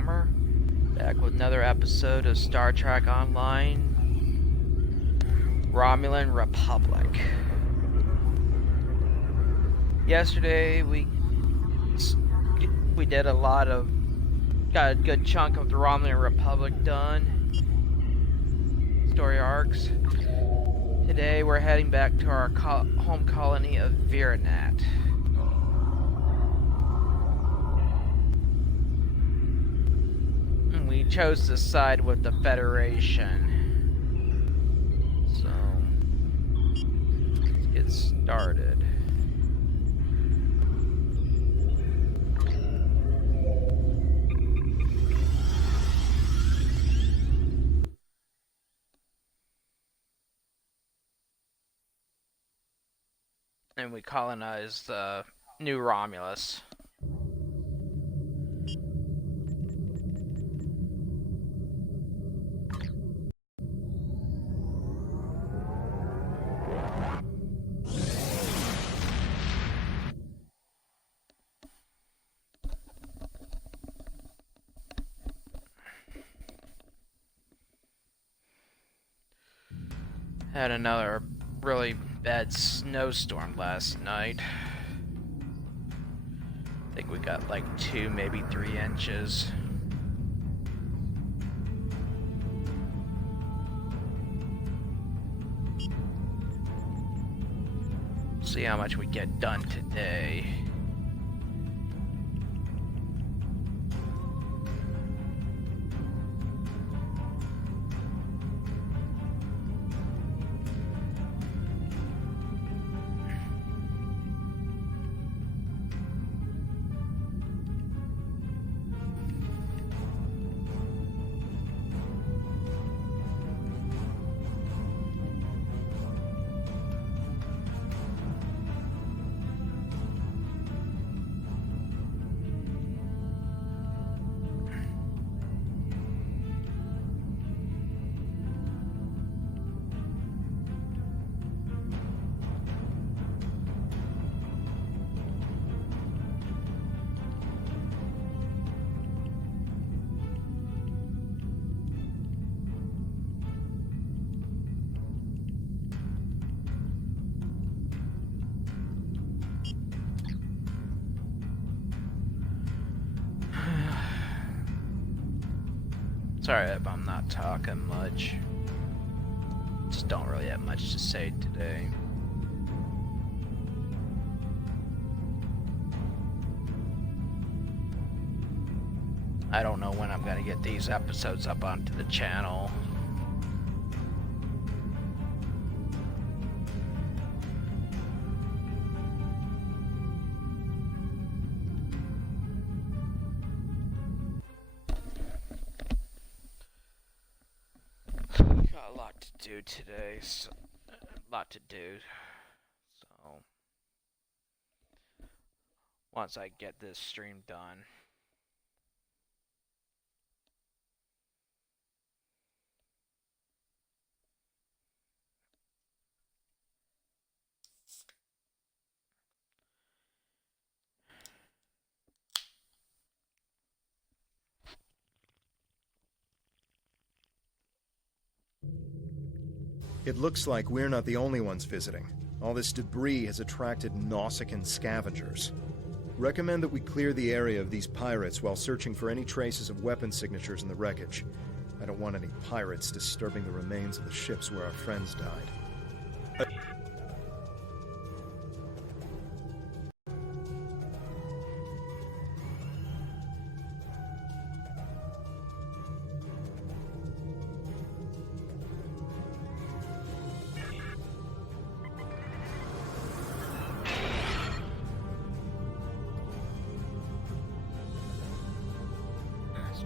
Hammer, back with another episode of Star Trek Online, Romulan Republic. Yesterday we did got a good chunk of the Romulan Republic done, story arcs. Today we're heading back to our home colony of Viranat. We chose to side with the Federation. So, let's get started. And we colonized New Romulus. Had another really bad snowstorm last night. I think we got like 2, maybe 3 inches. See how much we get done today. Sorry if I'm not talking much. Just don't really have much to say today. I don't know when I'm gonna get these episodes up onto the channel. Got a lot to do today, so a lot to do. So once I get this stream done. It looks like we're not the only ones visiting. All this debris has attracted Nausicaan scavengers. Recommend that we clear the area of these pirates while searching for any traces of weapon signatures in the wreckage. I don't want any pirates disturbing the remains of the ships where our friends died.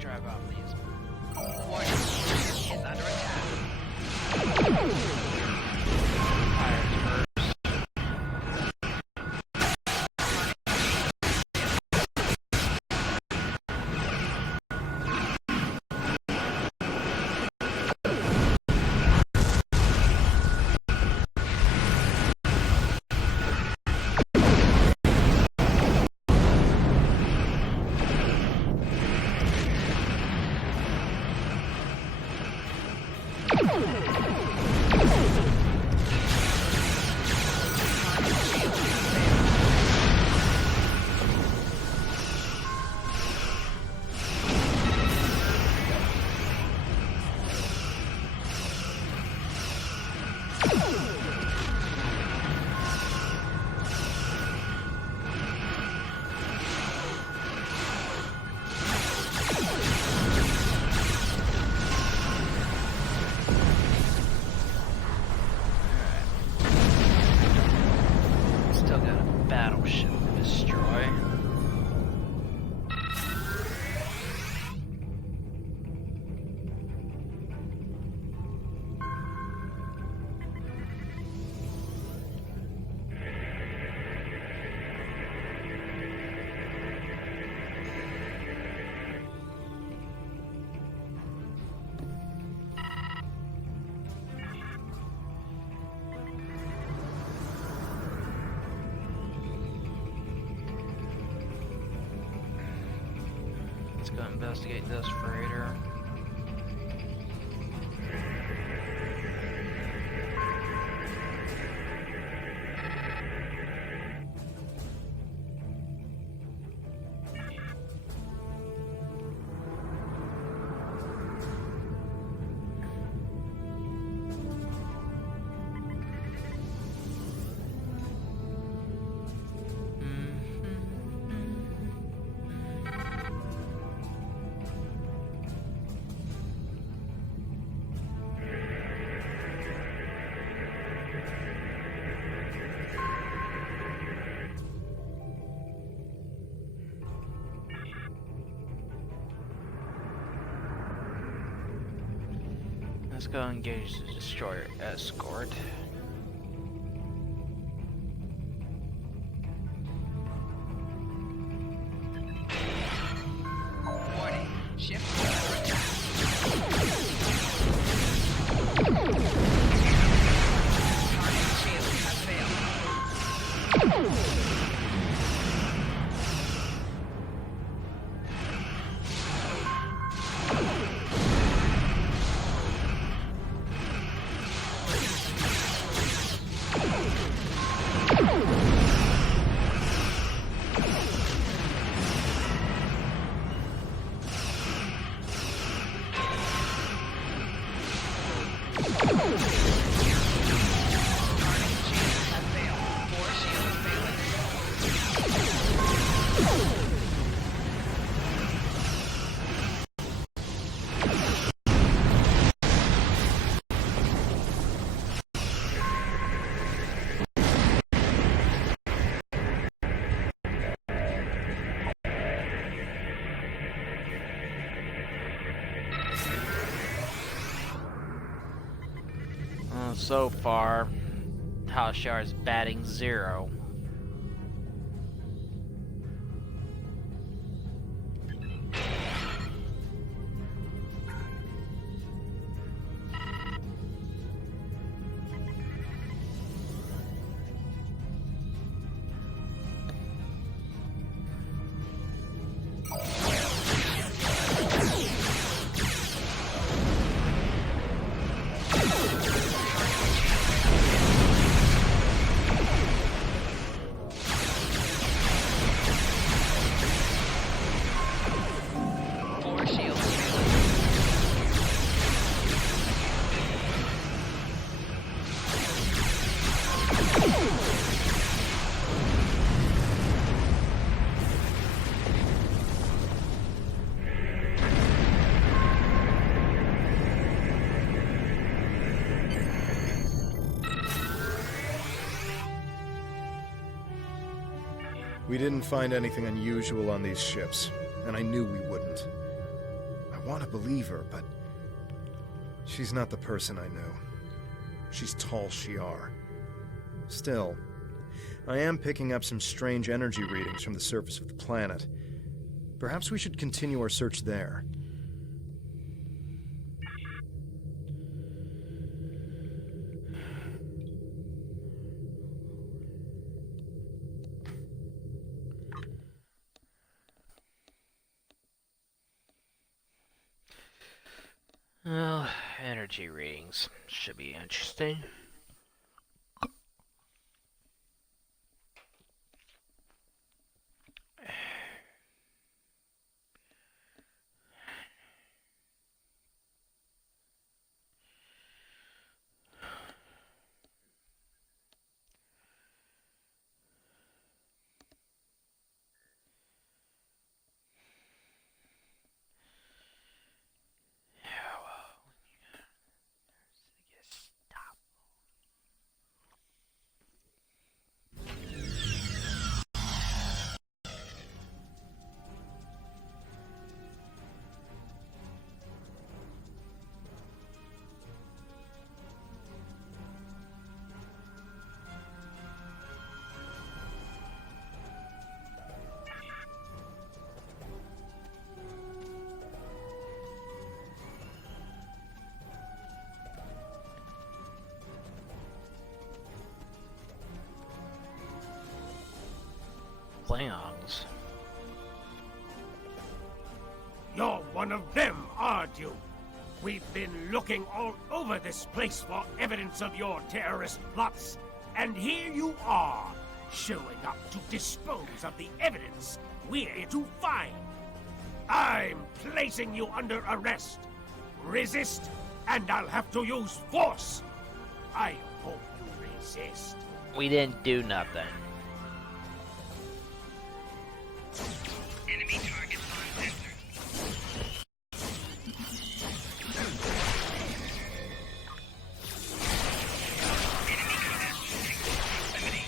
Drive off these points. Is under attack. Pirates first. Still got a battleship to destroy. Let's go investigate this freighter. Let's go engage the destroyer escort. Warning. Ship. Target shield has failed. So far, Tal Shiar is batting 0. We didn't find anything unusual on these ships, and I knew we wouldn't. I want to believe her, but she's not the person I know. She's Tal Shiar. Still, I am picking up some strange energy readings from the surface of the planet. Perhaps we should continue our search there. Well, energy readings should be interesting. Klingons. You're one of them, aren't you? We've been looking all over this place for evidence of your terrorist plots, and here you are, showing up to dispose of the evidence we're here to find. I'm placing you under arrest. Resist, and I'll have to use force. I hope you resist. We didn't do nothing. Enemy target on center. Enemy command in proximity.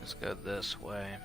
Let's go this way.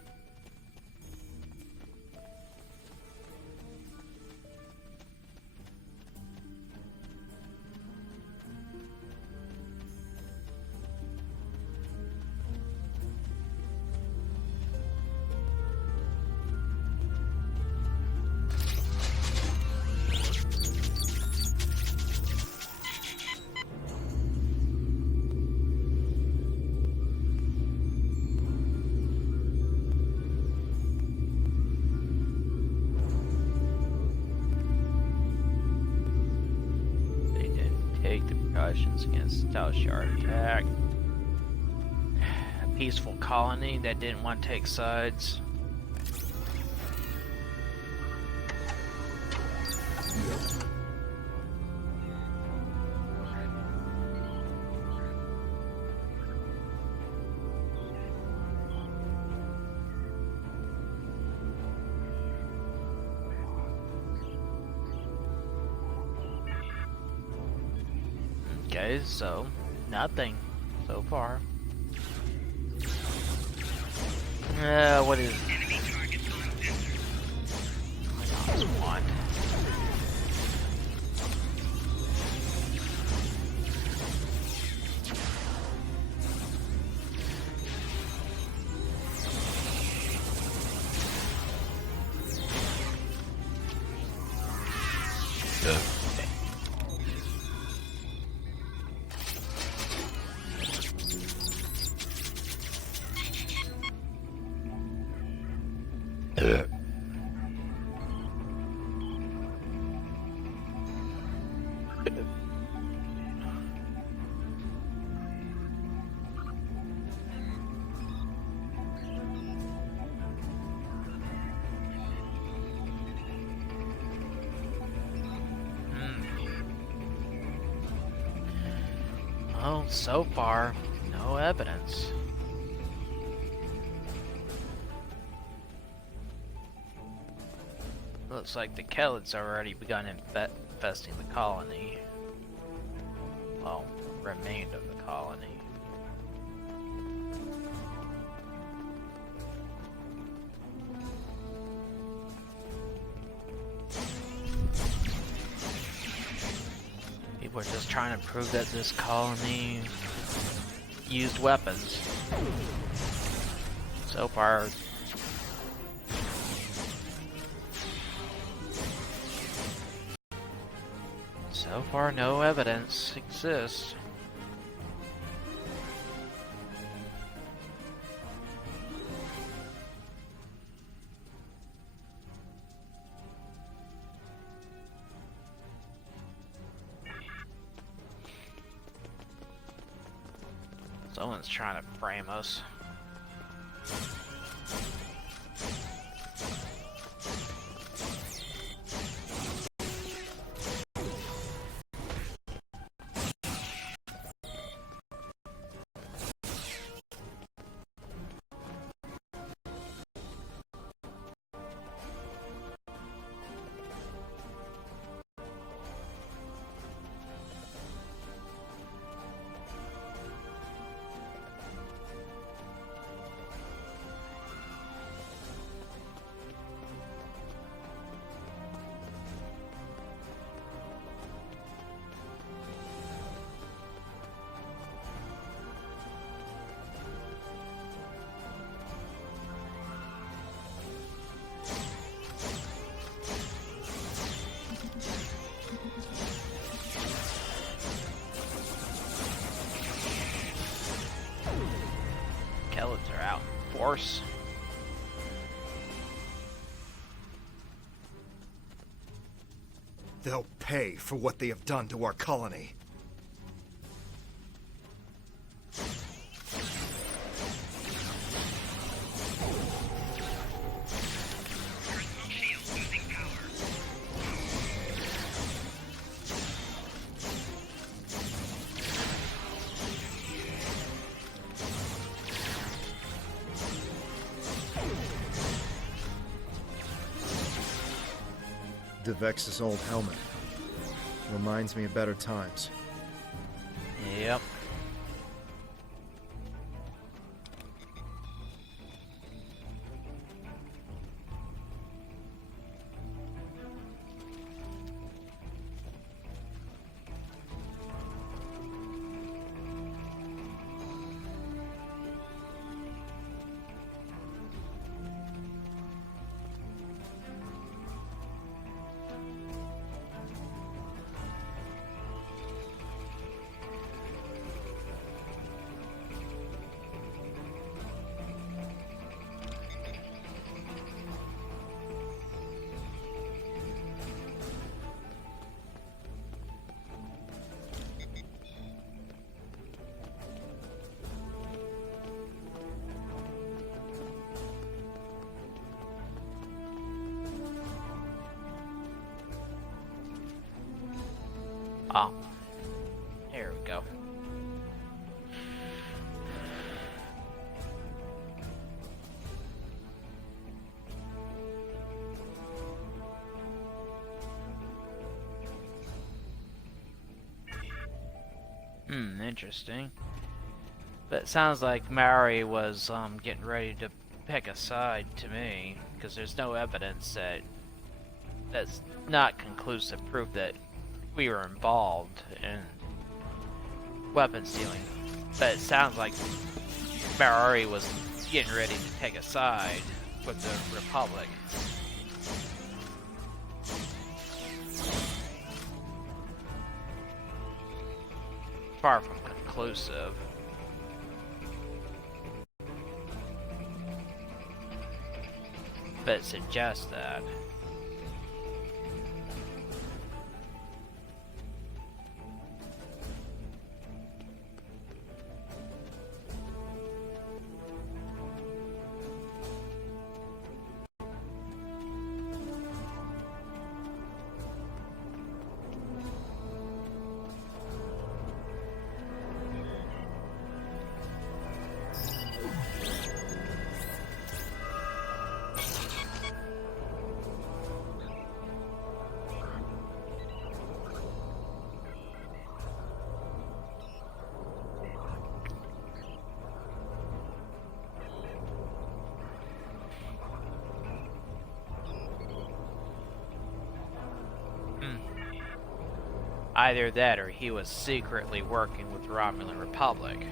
Take the precautions against Tal Shiar attack. A peaceful colony that didn't want to take sides. Okay, so nothing so far. What is Enemy target on center. Klingons want? Well, so far, no evidence. Looks like the Kellet's already begun infesting the colony. Well, remained of the colony. People are just trying to prove that this colony used weapons. So far, no evidence exists. Someone's trying to frame us. Helens are out in force. They'll pay for what they have done to our colony. Personal shield losing power. Devex's old helmet. Reminds me of better times. Yep. Oh, here we go. Interesting. But it sounds like Mary was getting ready to pick a side to me, because there's no evidence that's not conclusive proof that we were involved in weapon stealing. But it sounds like Mary was getting ready to take a side with the Republic. Far from conclusive. But it suggests that. Either that or he was secretly working with the Romulan Republic,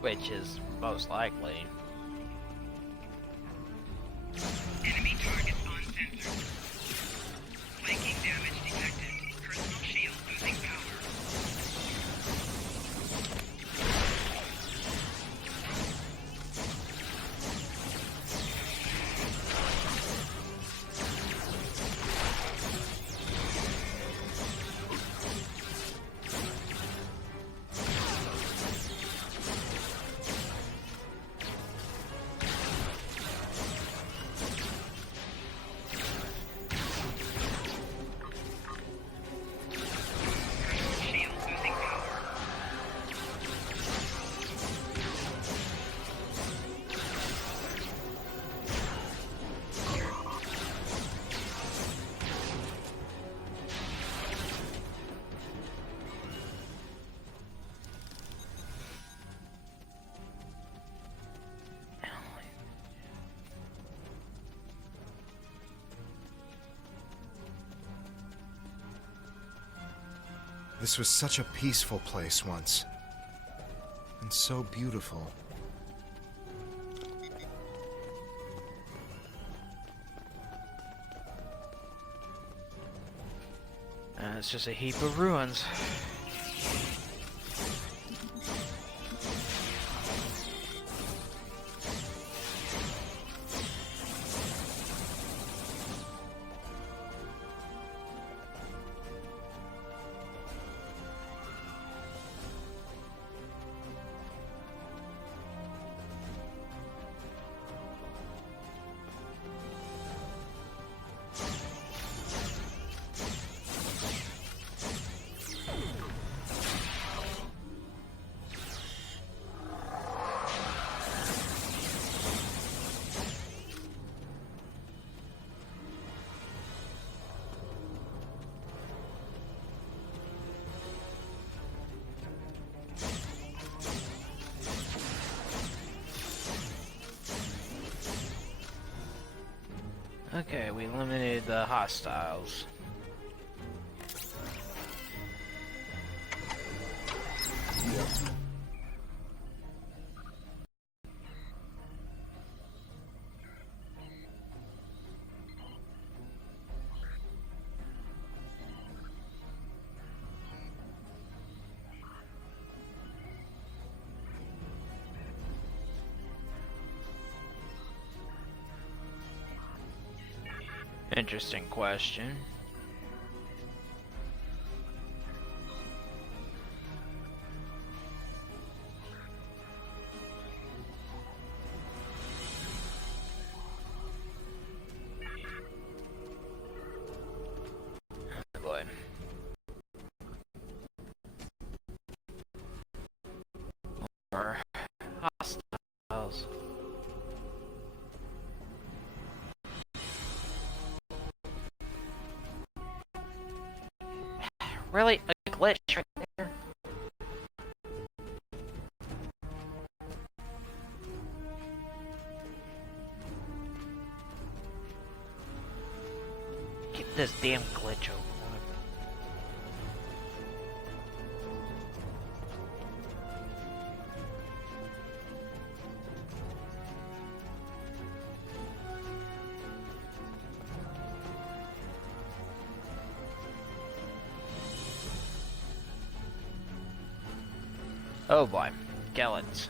which is most likely. Enemy targets uncensored. Flanking damage detected. Personal shield losing power. Shield losing power. This was such a peaceful place once. And so beautiful. It's just a heap of ruins. Okay, we eliminated the hostiles. Interesting question. Oh boy. More hostiles. Really? A glitch right there? Get this damn glitch over with. Oh boy, skeletons.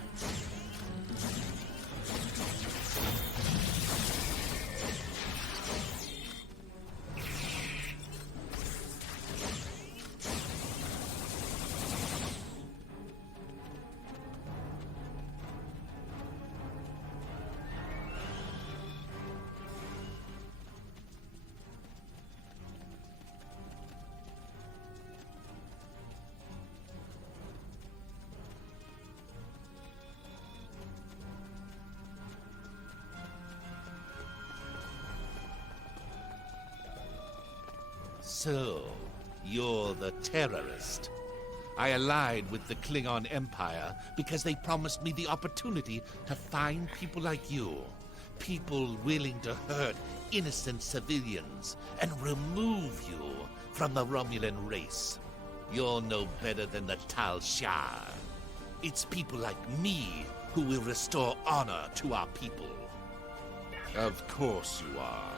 So, you're the terrorist. I allied with the Klingon Empire because they promised me the opportunity to find people like you. People willing to hurt innocent civilians and remove you from the Romulan race. You're no better than the Tal Shiar. It's people like me who will restore honor to our people. Of course you are.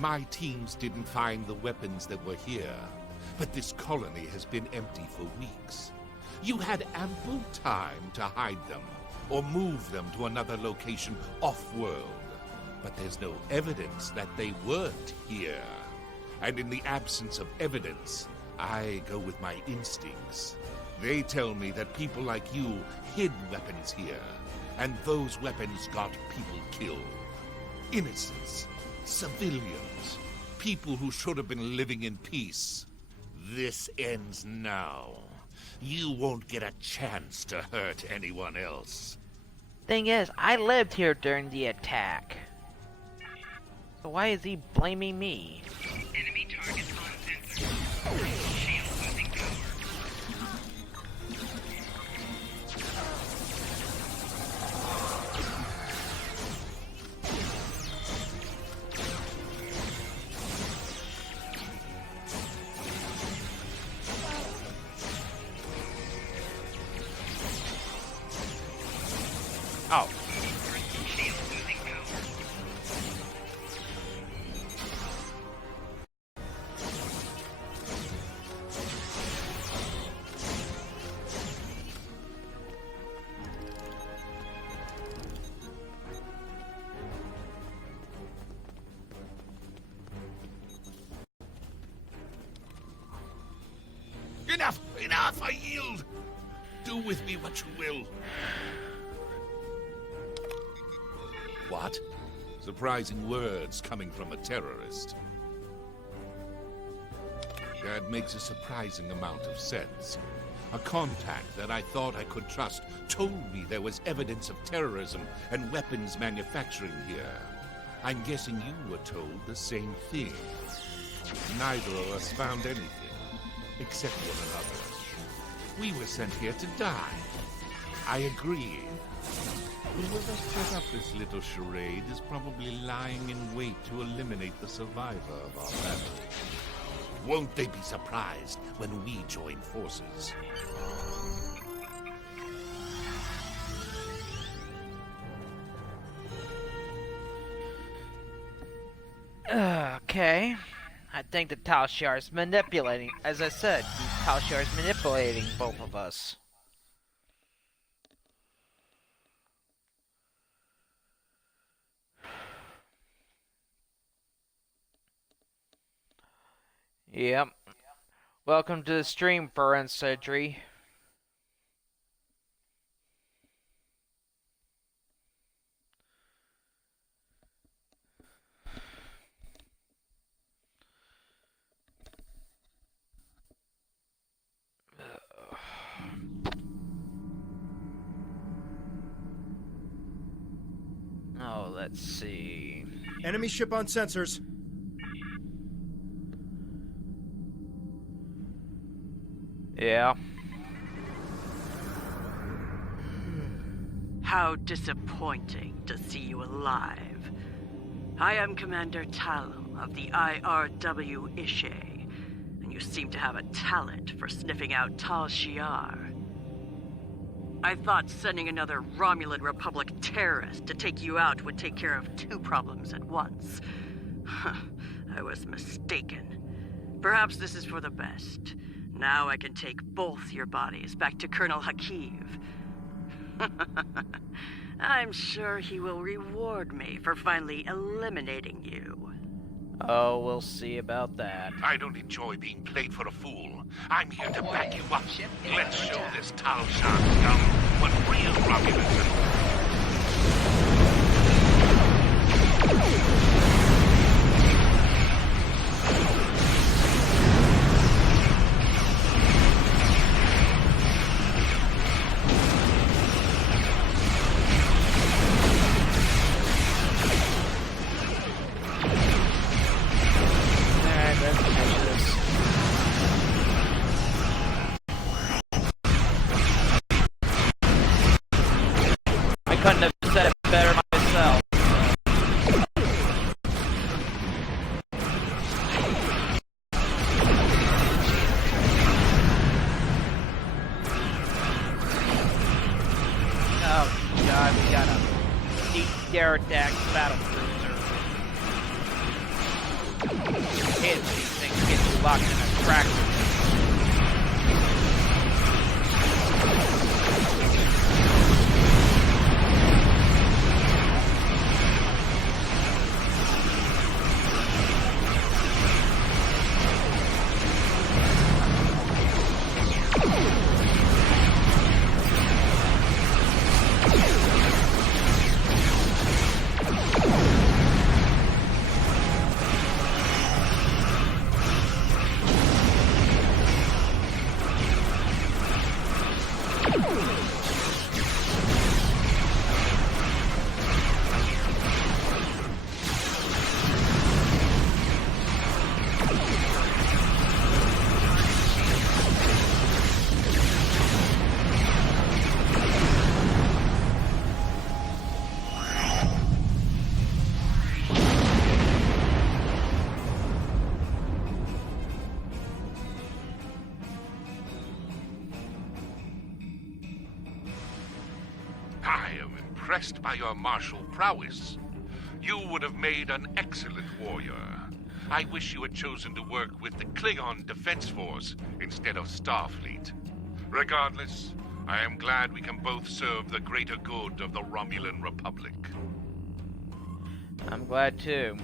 My teams didn't find the weapons that were here, but this colony has been empty for weeks. You had ample time to hide them, or move them to another location off-world. But there's no evidence that they weren't here. And in the absence of evidence, I go with my instincts. They tell me that people like you hid weapons here, and those weapons got people killed. Innocents. Civilians, people who should have been living in peace. This ends now. You won't get a chance to hurt anyone else. Thing is, I lived here during the attack. So why is he blaming me? Enemy targets on sensor. Shield losing power. Oh. Shield losing power. Enough! Enough! I yield! Do with me what you will. What? Surprising words coming from a terrorist. That makes a surprising amount of sense. A contact that I thought I could trust told me there was evidence of terrorism and weapons manufacturing here. I'm guessing you were told the same thing. Neither of us found anything, except one another. We were sent here to die. I agree. Whoever set up this little charade is probably lying in wait to eliminate the survivor of our battle. Won't they be surprised when we join forces? Okay. I think that Tal Shiar is manipulating. As I said, Tal Shiar is manipulating both of us. Yep. Welcome to the stream, Foreign Surgery. Oh, let's see. Enemy ship on sensors. Yeah. How disappointing to see you alive. I am Commander Tal of the IRW Ishay, and you seem to have a talent for sniffing out Tal Shiar. I thought sending another Romulan Republic terrorist to take you out would take care of two problems at once. I was mistaken. Perhaps this is for the best. Now I can take both your bodies back to Colonel Hakiv. I'm sure he will reward me for finally eliminating you. Oh, we'll see about that. I don't enjoy being played for a fool. I'm here to back you up. Let's show this Tal Shiar scum what real Romulans Alright, let's finish this. I couldn't have said it better myself. Oh god, we got a deep Derridax battle cruiser. Hit these things get you locked in a tractor. I am impressed by your martial prowess. You would have made an excellent warrior. I wish you had chosen to work with the Klingon Defense Force instead of Starfleet. Regardless, I am glad we can both serve the greater good of the Romulan Republic. I'm glad too.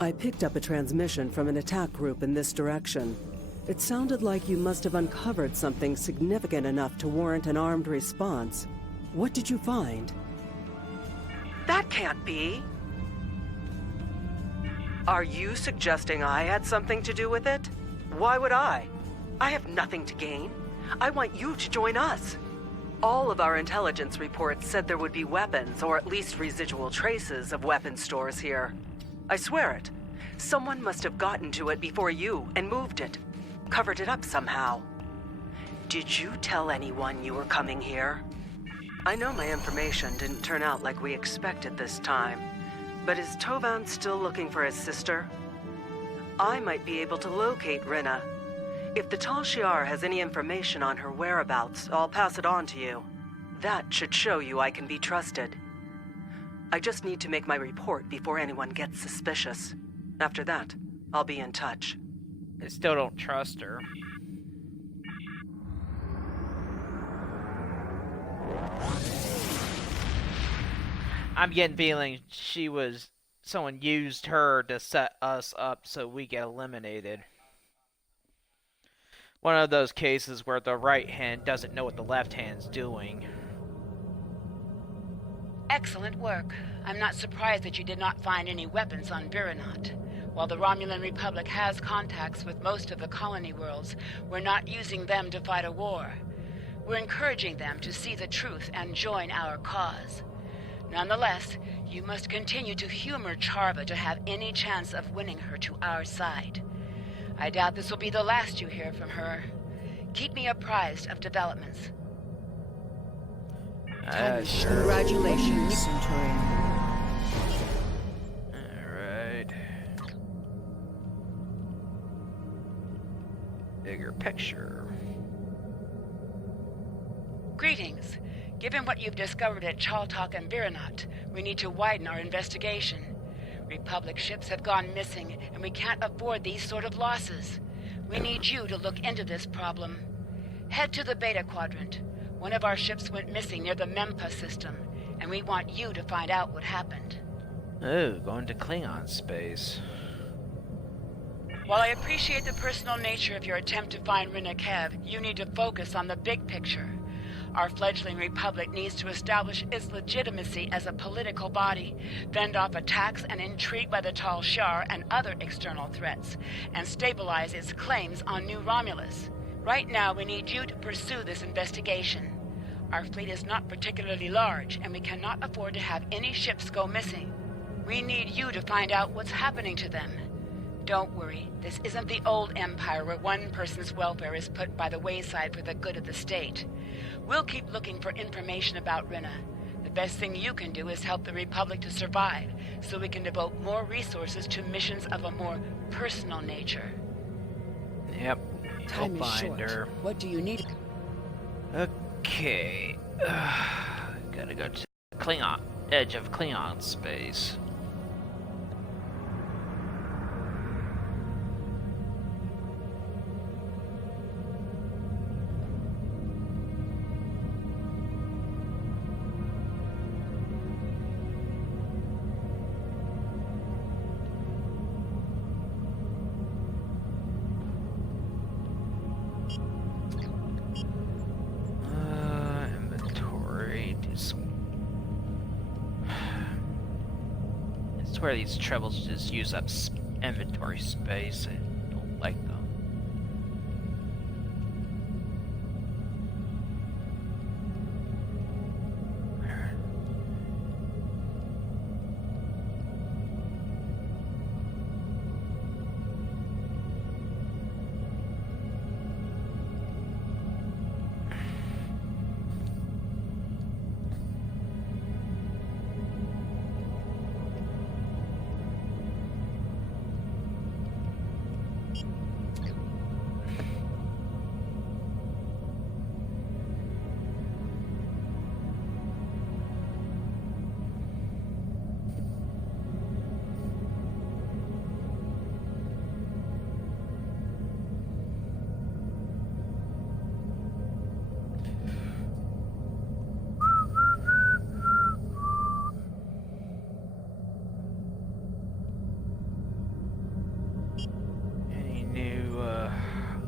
I picked up a transmission from an attack group in this direction. It sounded like you must have uncovered something significant enough to warrant an armed response. What did you find? That can't be. Are you suggesting I had something to do with it? Why would I? I have nothing to gain. I want you to join us. All of our intelligence reports said there would be weapons, or at least residual traces of weapon stores here. I swear it. Someone must have gotten to it before you and moved it. covered it up somehow. Did you tell anyone you were coming here? I know my information didn't turn out like we expected this time, but is Tovan still looking for his sister? I might be able to locate Rinna. If the Tal Shiar has any information on her whereabouts, I'll pass it on to you. That should show you I can be trusted. I just need to make my report before anyone gets suspicious. After that, I'll be in touch. I still don't trust her. I'm getting feeling someone used her to set us up so we get eliminated. One of those cases where the right hand doesn't know what the left hand's doing. Excellent work. I'm not surprised that you did not find any weapons on Viranot. While the Romulan Republic has contacts with most of the colony worlds, we're not using them to fight a war. We're encouraging them to see the truth and join our cause. Nonetheless, you must continue to humor Charva to have any chance of winning her to our side. I doubt this will be the last you hear from her. Keep me apprised of developments. Sure. Congratulations, Centurion. Alright. Bigger picture. Greetings. Given what you've discovered at Chaltok and Viranot, we need to widen our investigation. Republic ships have gone missing, and we can't afford these sort of losses. We need you to look into this problem. Head to the Beta Quadrant. One of our ships went missing near the Mempa system, and we want you to find out what happened. Oh, going to Klingon space. While I appreciate the personal nature of your attempt to find Rinna Kev, you need to focus on the big picture. Our fledgling republic needs to establish its legitimacy as a political body, fend off attacks and intrigue by the Tal Shiar and other external threats, and stabilize its claims on New Romulus. Right now, we need you to pursue this investigation. Our fleet is not particularly large, and we cannot afford to have any ships go missing. We need you to find out what's happening to them. Don't worry, this isn't the old Empire where one person's welfare is put by the wayside for the good of the state. We'll keep looking for information about Rinna. The best thing you can do is help the Republic to survive, so we can devote more resources to missions of a more personal nature. Yep. Time I'll is find short. her. What do you need? Okay. Gotta go to the Klingon edge of Klingon space. Inventory. Do some. It's where these troubles just use up inventory space. I don't like them.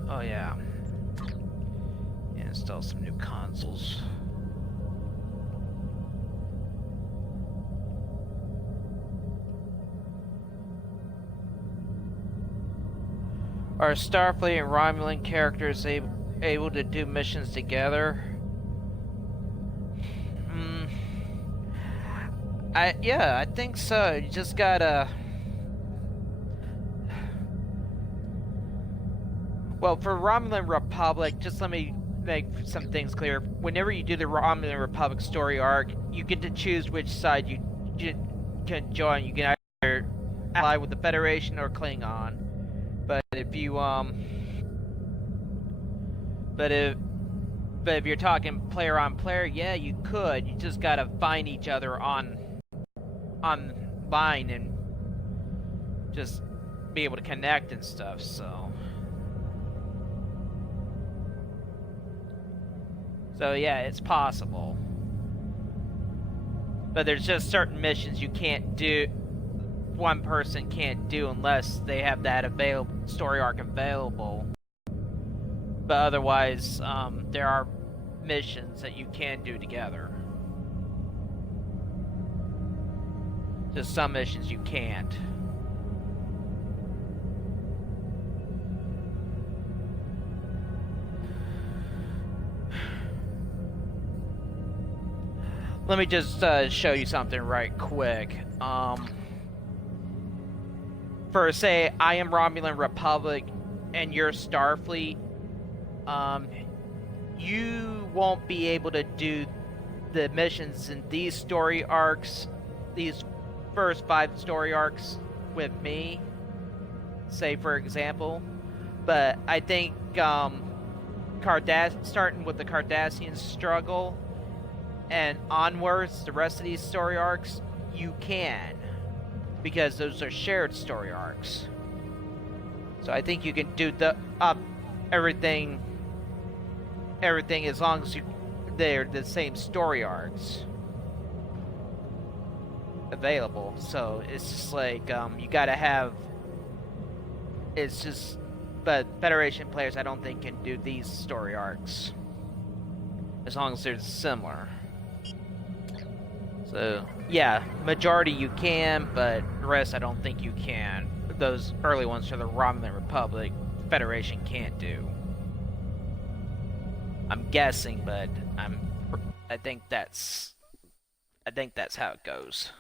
Oh yeah. Install some new consoles. Are Starfleet and Romulan characters able to do missions together? Yeah, I think so. You just gotta... Well, for Romulan Republic, just let me make some things clear. Whenever you do the Romulan Republic story arc, you get to choose which side you can join. You can either ally with the Federation or Klingon. But if you but if you're talking player on player, yeah, you could. You just gotta find each other online and just be able to connect and stuff. So yeah, it's possible. But there's just certain missions you can't do. One person can't do unless they have that story arc available. But otherwise, there are missions that you can do together. Just some missions you can't. Let me just show you something right quick. For say I am Romulan Republic and you're Starfleet, you won't be able to do the missions in these story arcs, these first 5 story arcs with me, say for example. But I think starting with the Cardassian struggle and onwards, the rest of these story arcs, you can, because those are shared story arcs. So I think you can do everything as long as they're the same story arcs available. So it's just like you gotta have. It's just, but Federation players I don't think can do these story arcs as long as they're similar. So, yeah, majority you can, but the rest I don't think you can. Those early ones for the Romulan Republic, Federation can't do. I'm guessing, but I think that's how it goes.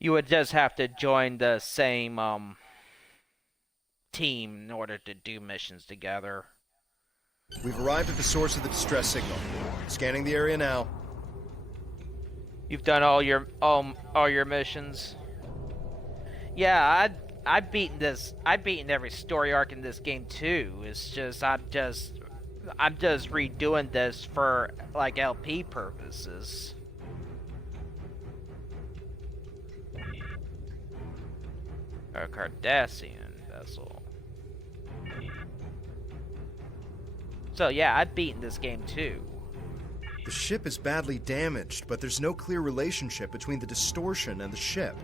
You would just have to join the same team in order to do missions together. We've arrived at the source of the distress signal. Scanning the area now. You've done all your missions. Yeah, I've beaten every story arc in this game too. It's just I'm just redoing this for like LP purposes. A Cardassian vessel. So yeah, I've beaten this game too. The ship is badly damaged, but there's no clear relationship between the distortion and the ship.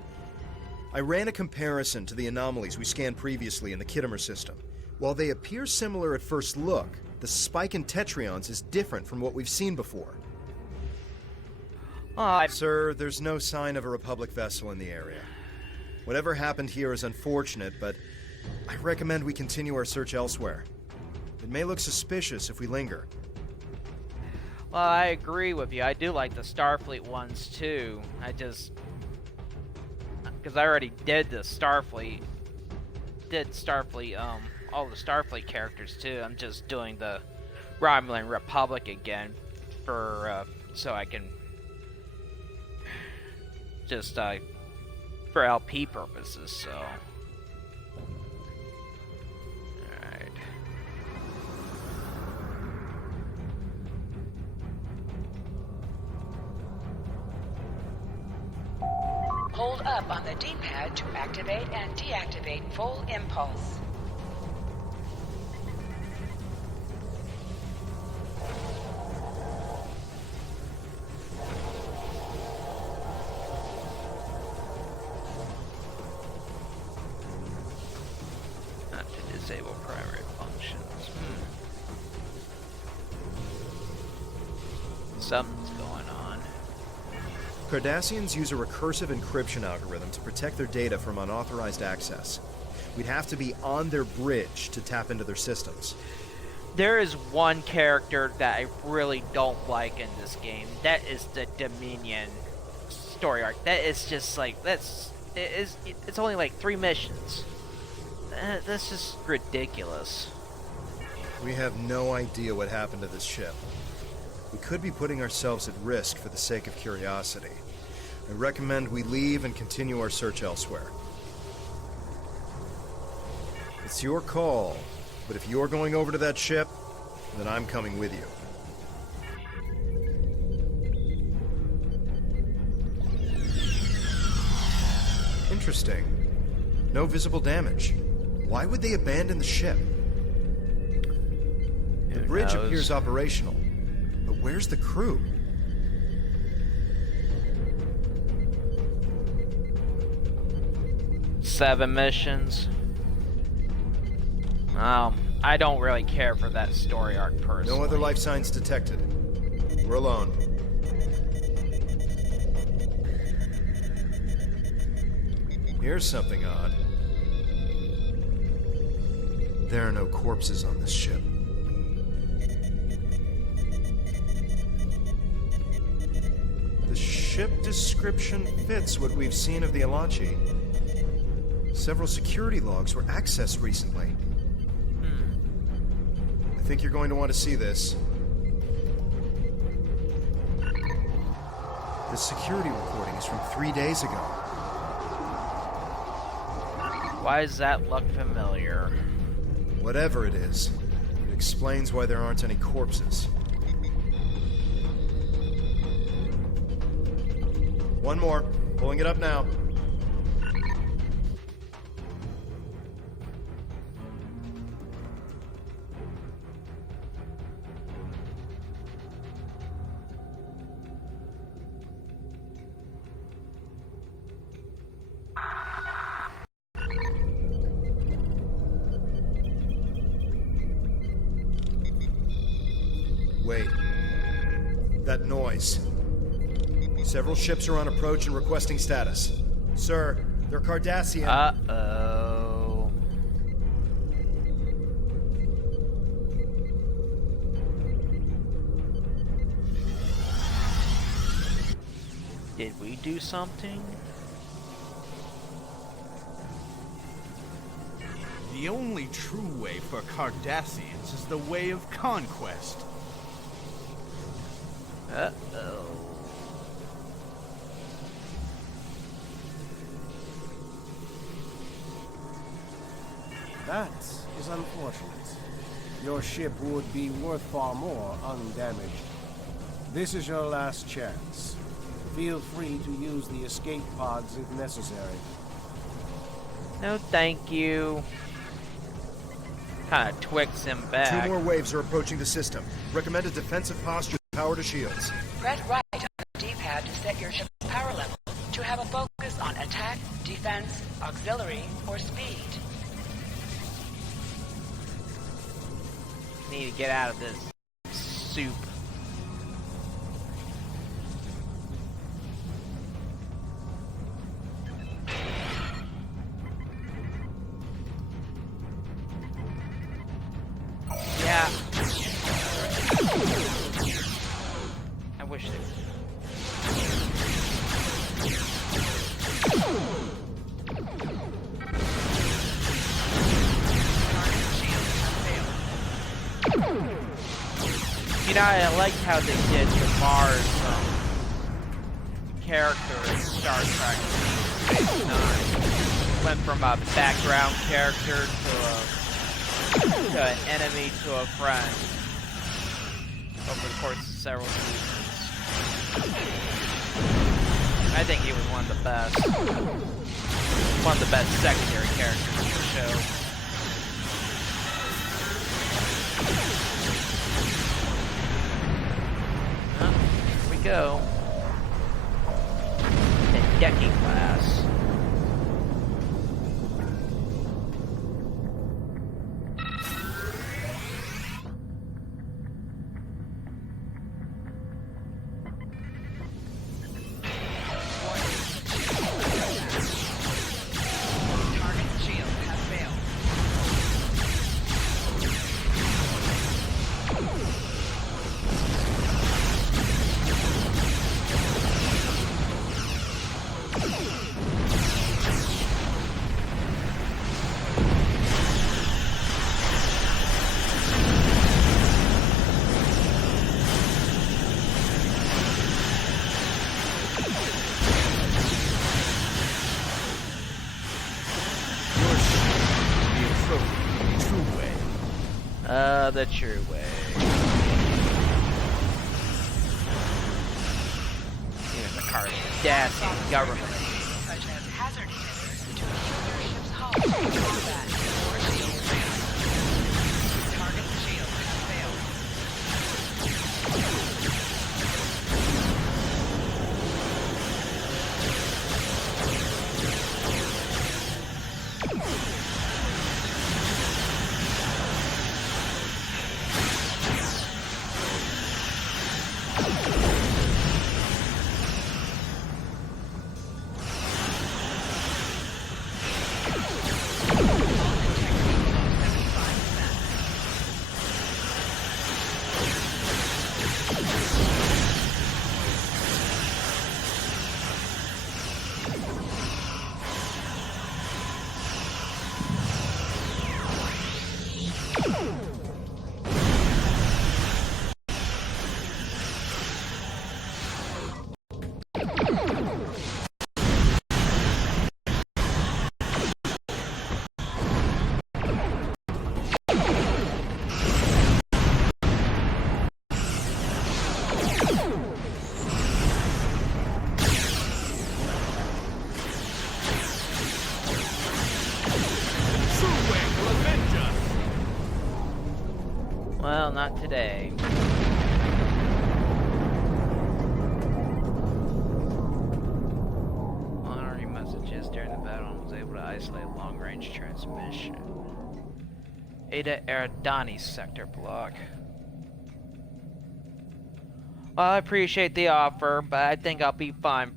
I ran a comparison to the anomalies we scanned previously in the Kittimer system. While they appear similar at first look, the spike in tetrions is different from what we've seen before. Sir, there's no sign of a Republic vessel in the area. Whatever happened here is unfortunate, but I recommend we continue our search elsewhere. It may look suspicious if we linger. Well, I agree with you. I do like the Starfleet ones too. Because I already did the Starfleet. All the Starfleet characters too. I'm just doing the Romulan Republic again so I can just for LP purposes, so. Alright. Hold up on the D-pad to activate and deactivate full impulse. Disable primary functions. Something's going on. Cardassians use a recursive encryption algorithm to protect their data from unauthorized access. We'd have to be on their bridge to tap into their systems. There is one character that I really don't like in this game. That is the Dominion story arc. That is just like, it's only like 3 missions. That's just ridiculous. We have no idea what happened to this ship. We could be putting ourselves at risk for the sake of curiosity. I recommend we leave and continue our search elsewhere. It's your call, but if you're going over to that ship, then I'm coming with you. Interesting. No visible damage. Why would they abandon the ship? The bridge appears operational, but where's the crew? Seven missions. I don't really care for that story arc personally. No other life signs detected. We're alone. Here's something odd. There are no corpses on this ship. The ship description fits what we've seen of the Alachi. Several security logs were accessed recently. I think you're going to want to see this. The security recording is from 3 days ago. Why does that look familiar? Whatever it is, it explains why there aren't any corpses. One more. Pulling it up now. Wait. That noise. Several ships are on approach and requesting status. Sir, they're Cardassian. Uh-oh. Did we do something? The only true way for Cardassians is the way of conquest. Uh-oh. That is unfortunate. Your ship would be worth far more undamaged. This is your last chance. Feel free to use the escape pods if necessary. No, thank you. Kinda twicks him back. 2 more waves are approaching the system. Recommend a defensive posture, power to shields. Press right on the D-pad to set your ship's power level to have a focus on attack, defense, auxiliary, or speed. Need to get out of this soup. Yeah. I wish they You know, I like how they did the Mars character in Star Trek Space Nine. Went from a background character to an enemy to a friend over the course of several seasons. I think he was one of the best. One of the best secondary characters in the show. Here we go. The decking class. The true way. Even the Cardassian government. Such as hazard emitters to keep their ships hull in combat or shield failed. Target shield has failed. Well, not today. Honoring messages during the battle and was able to isolate long-range transmission. Ada Eridani sector block. Well, I appreciate the offer, but I think I'll be fine.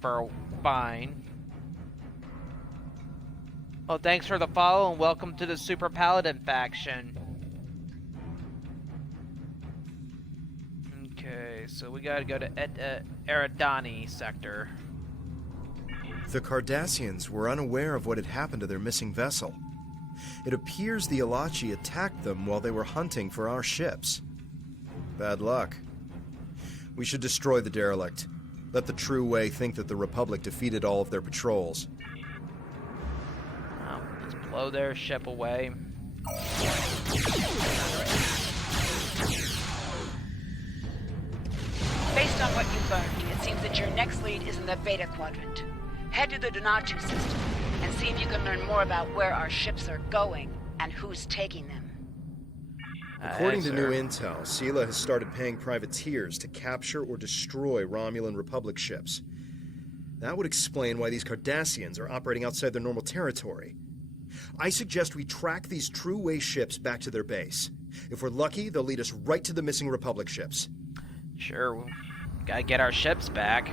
Oh, thanks for the follow and welcome to the Super Paladin faction. Okay, so we gotta go to Eridani sector. The Cardassians were unaware of what had happened to their missing vessel. It appears the Alachi attacked them while they were hunting for our ships. Bad luck. We should destroy the derelict. Let the True Way think that the Republic defeated all of their patrols. Let's blow their ship away. Based on what you've learned, it seems that your next lead is in the Beta Quadrant. Head to the Donatu system and see if you can learn more about where our ships are going and who's taking them. According to new intel, Sela has started paying privateers to capture or destroy Romulan Republic ships. That would explain why these Cardassians are operating outside their normal territory. I suggest we track these True Way ships back to their base. If we're lucky, they'll lead us right to the missing Republic ships. Sure, we gotta get our ships back.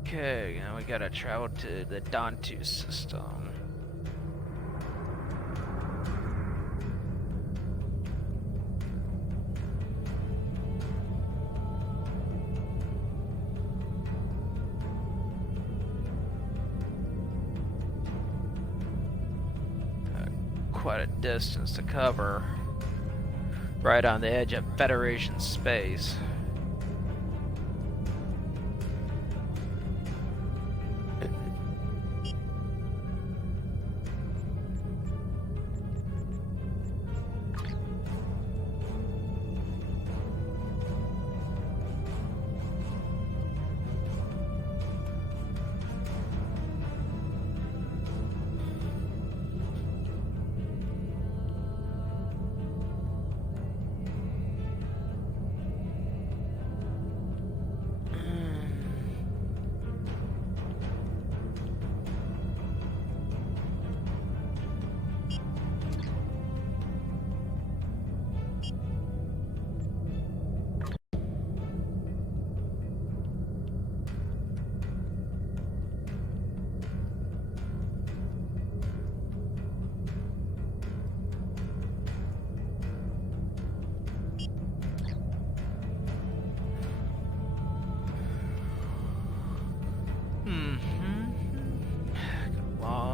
Okay, now we gotta travel to the Donatu system. Quite a distance to cover. Right on the edge of Federation space.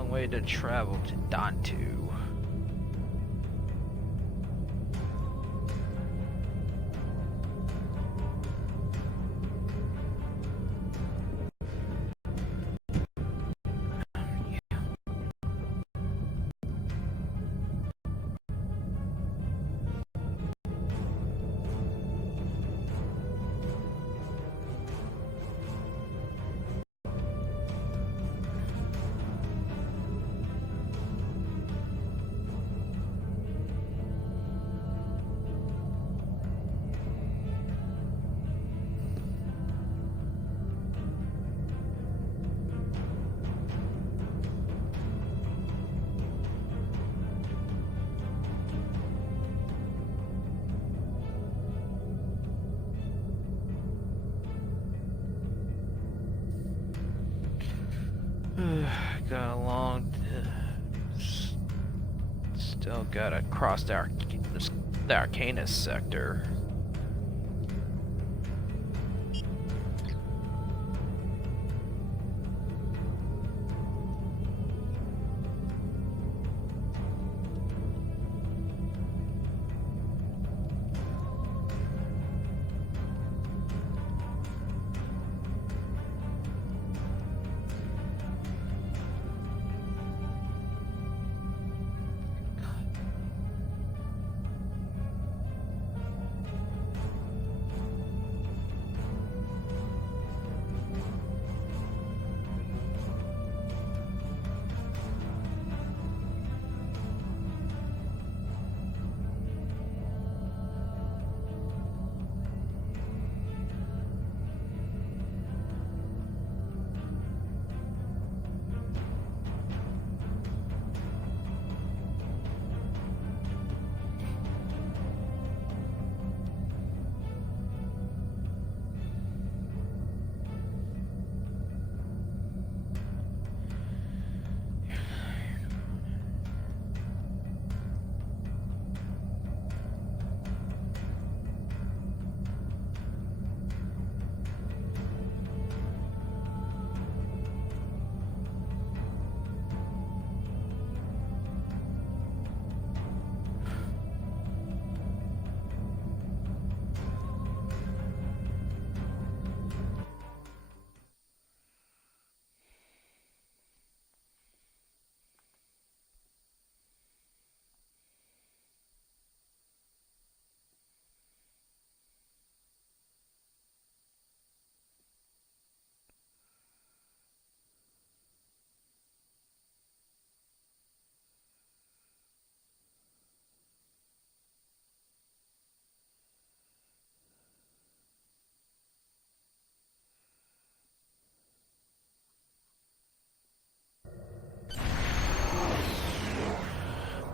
long way to travel to Dantu. Got a long... still gotta cross the Arcanus sector.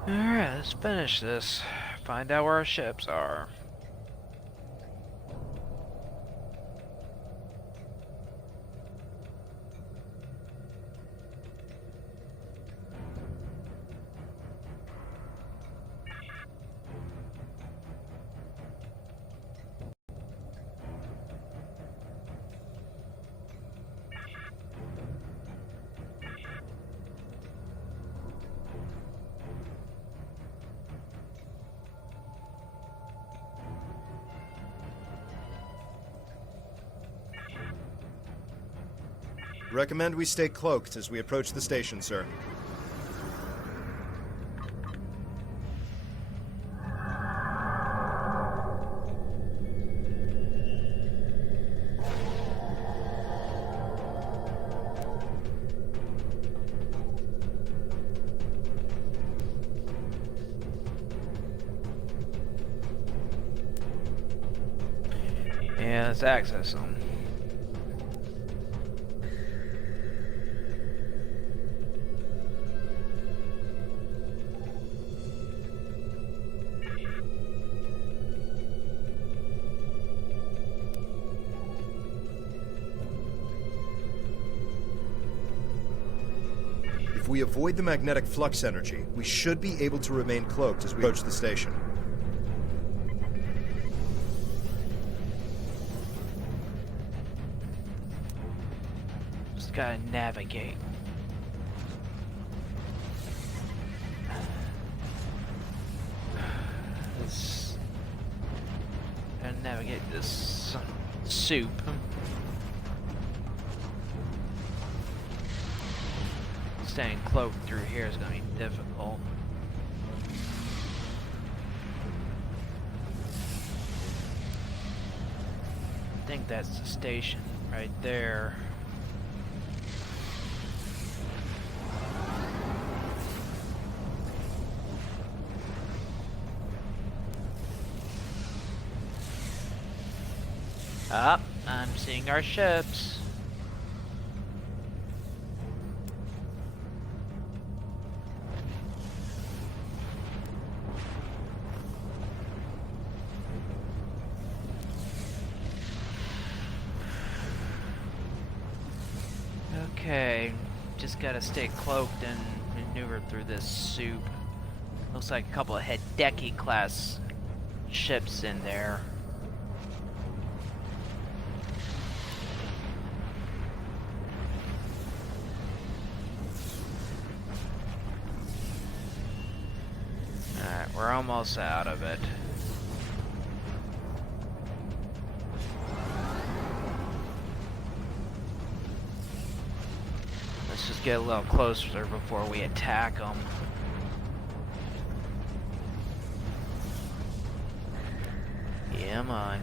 Alright, let's finish this. Find out where our ships are. Recommend we stay cloaked as we approach the station, sir. Yeah, let's access them. If we avoid the magnetic flux energy, we should be able to remain cloaked as we approach the station. Just gotta navigate. this and navigate this soup. Staying cloaked through here is going to be difficult. I think that's the station right there. Up, I'm seeing our ships. Okay, just gotta stay cloaked and maneuver through this soup. Looks like a couple of Hideki class ships in there. Alright, we're almost out of it. Let's just get a little closer before we attack them. Yeah, man.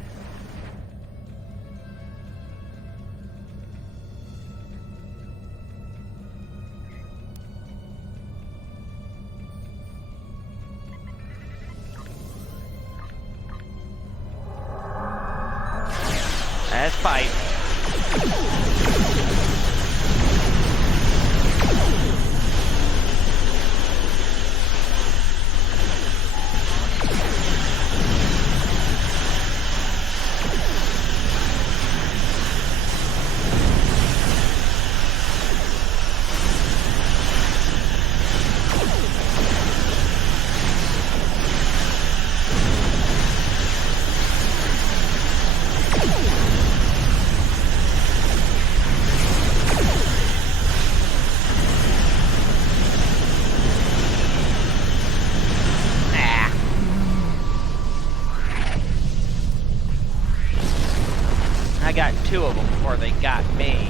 Let's fight. I got two of them before they got me.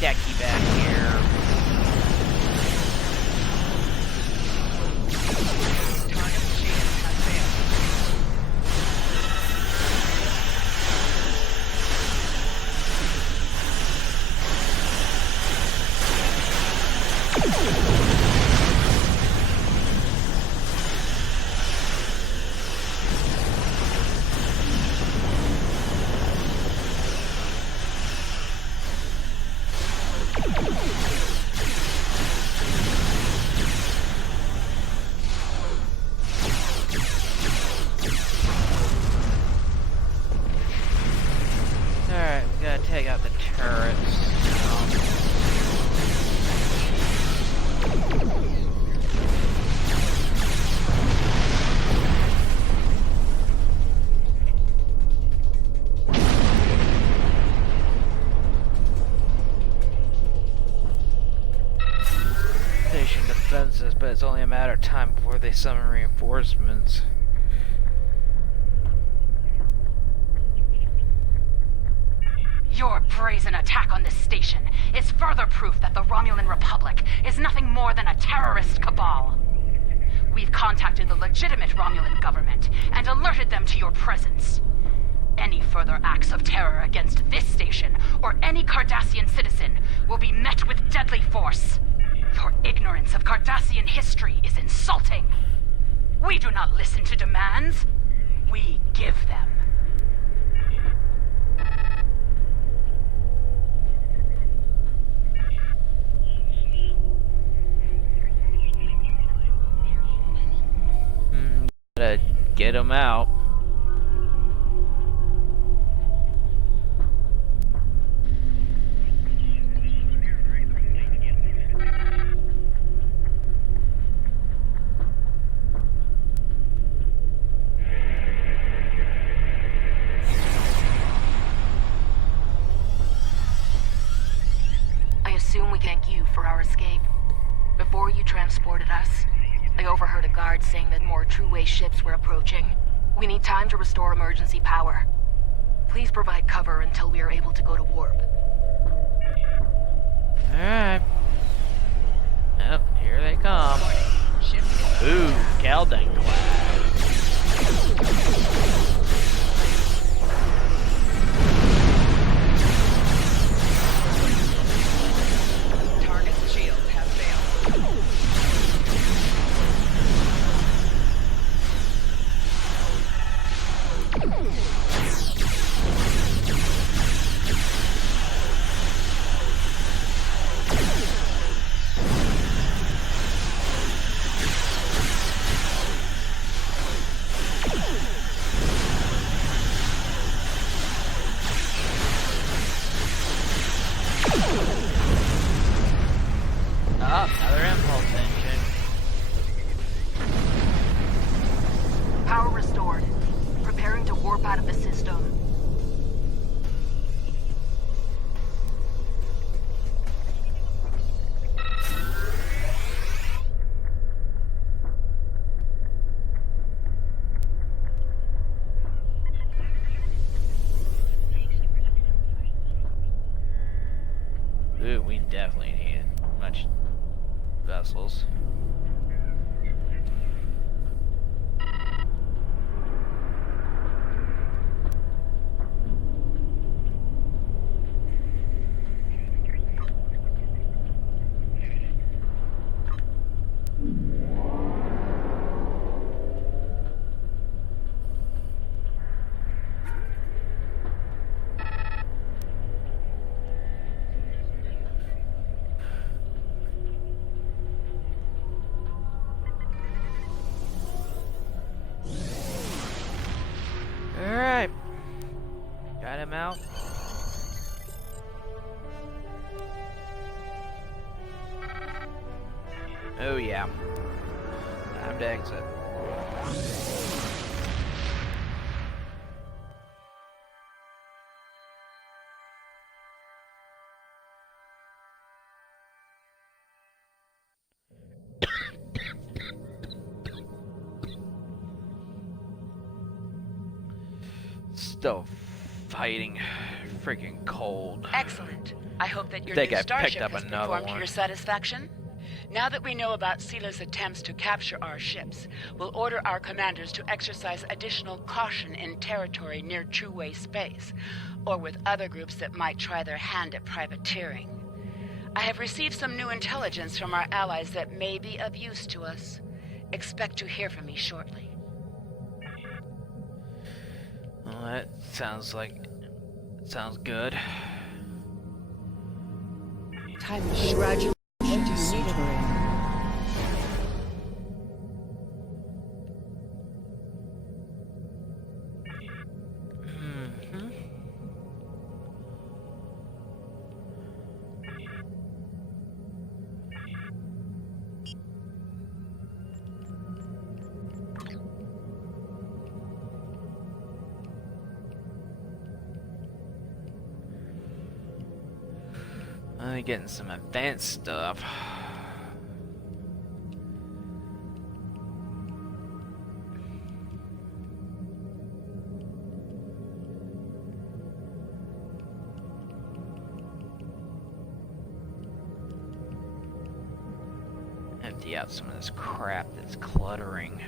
Decky back here. Alright, we gotta take out the turrets. Station defenses, but it's only a matter of time before they summon reinforcements. Your brazen attack on this station is further proof that the Romulan Republic is nothing more than a terrorist cabal. We've contacted the legitimate Romulan government and alerted them to your presence. Any further acts of terror against this station or any Cardassian citizen will be met with deadly force. Your ignorance of Cardassian history is insulting. We do not listen to demands. We give them. Gotta get him out. I assume we thank you for our escape. Before you transported us, I overheard a guard saying that more True-Way ships were approaching. We need time to restore emergency power. Please provide cover until we are able to go to warp. Alright. Oh, here they come. Ooh, Galdang class. Target's shields have failed. Oh, another impulse engine. Power restored. Preparing to warp out of the system. Ooh, we definitely need much vessels. Alright. Got him out. Oh yeah. Time to exit. Still fighting freaking cold. Excellent. I hope that your Think new I picked starship up has another performed to one. your satisfaction. Now that we know about Sila's attempts to capture our ships, we'll order our commanders to exercise additional caution in territory near True-Way space, or with other groups that might try their hand at privateering. I have received some new intelligence from our allies that may be of use to us. Expect to hear from me shortly. Well, that sounds good. Time machine. Congratulations. Do you need it? I'm getting some advanced stuff. Empty out some of this crap that's cluttering.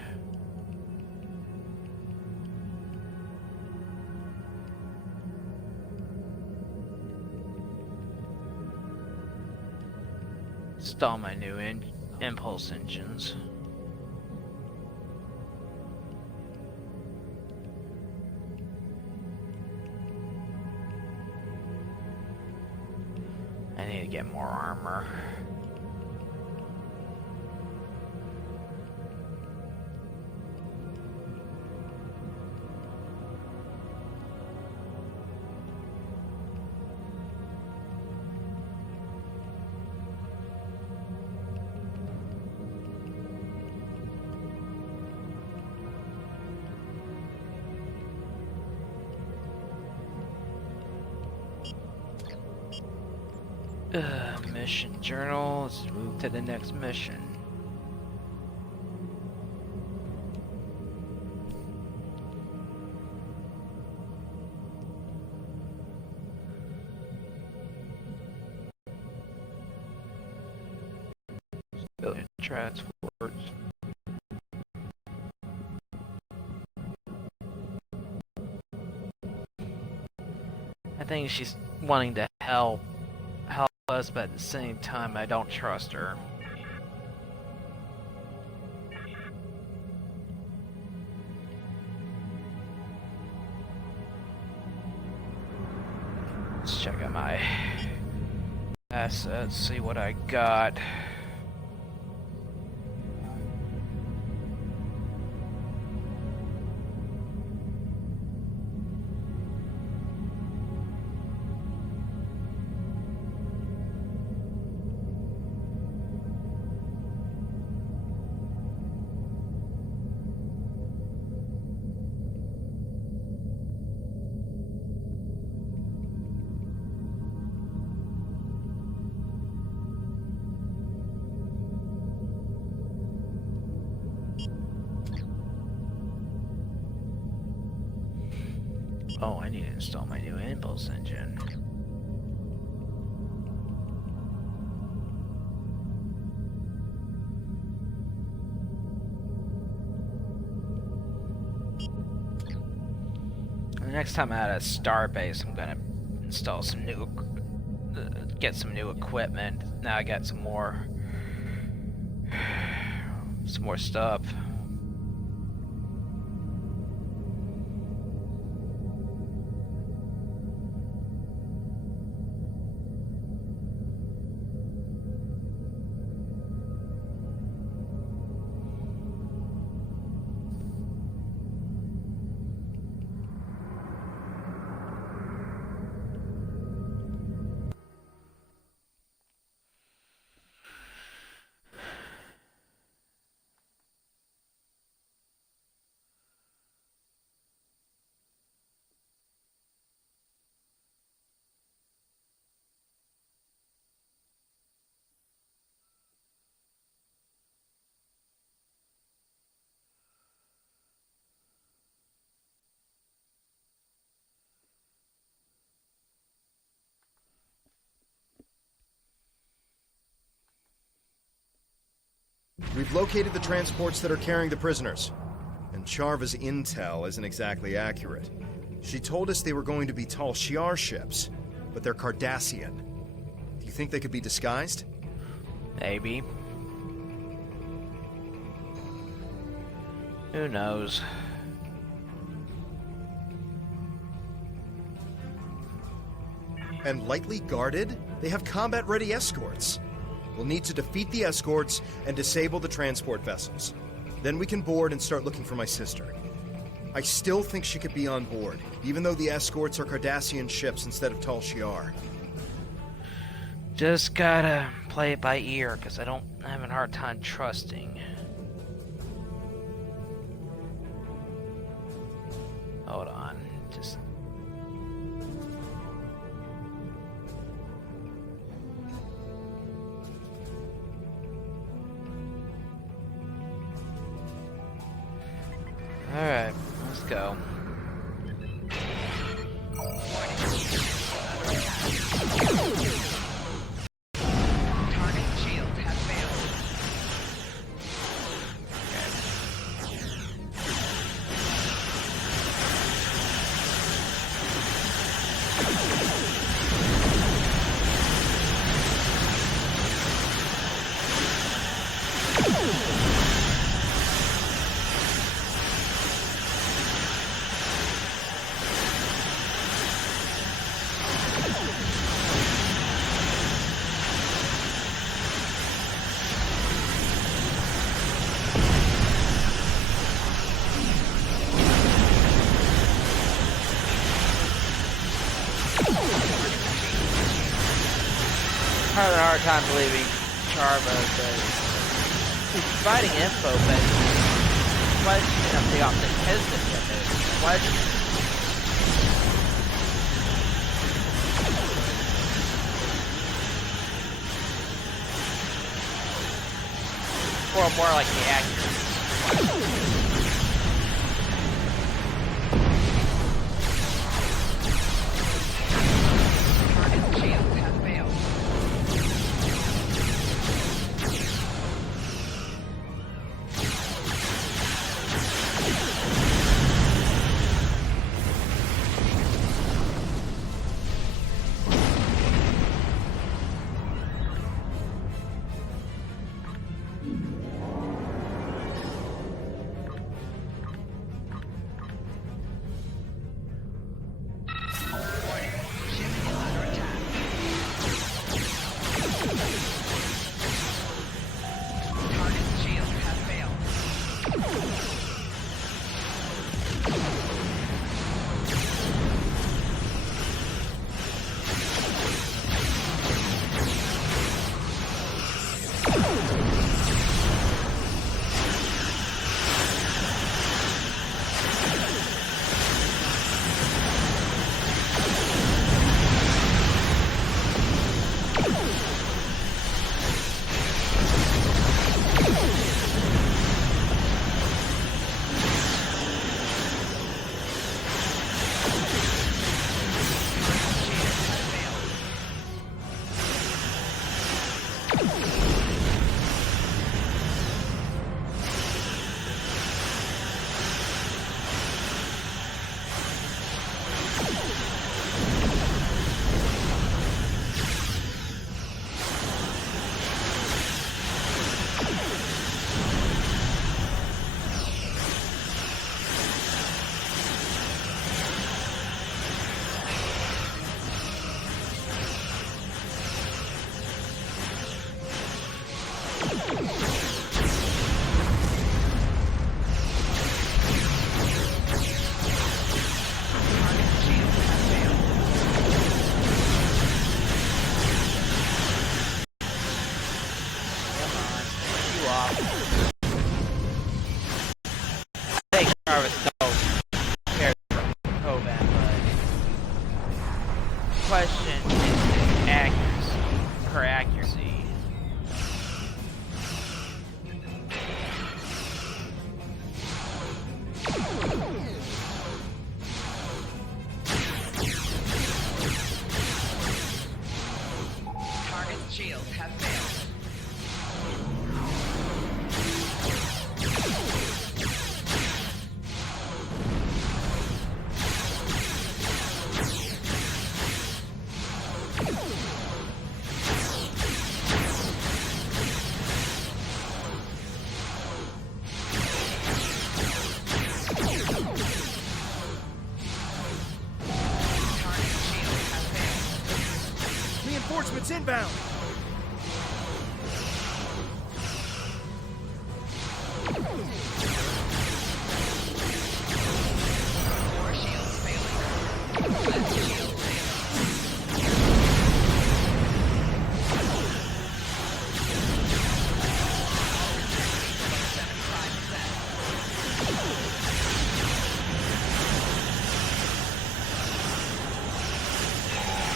install my new impulse engines. I need to get more armor. Mission journal. Let's move to the next mission. Civilian transports. I think she's wanting to help us, but at the same time, I don't trust her. Let's check out my assets, see what I got. Oh, I need to install my new impulse engine. The next time I'm at a starbase, I'm gonna install some new, get some new equipment. Now I got some more stuff. We've located the transports that are carrying the prisoners. And Charva's intel isn't exactly accurate. She told us they were going to be Tal Shiar ships, but they're Cardassian. Do you think they could be disguised? Maybe. Who knows? And lightly guarded? They have combat-ready escorts. We'll need to defeat the escorts and disable the transport vessels. Then we can board and start looking for my sister. I still think she could be on board, even though the escorts are Cardassian ships instead of Tal Shiar. Just gotta play it by ear, because I'm having a hard time trusting. Hold on, just... Alright, let's go. Target shields have failed. having a hard time believing Charva, but he's providing info, but questioning of the authenticity of it. Question. Or more like the accuracy. Question is accuracy, her accuracy. Target's shields have failed. Reinforcements inbound! More shields failing. Left shield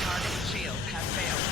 Target's shields have failed.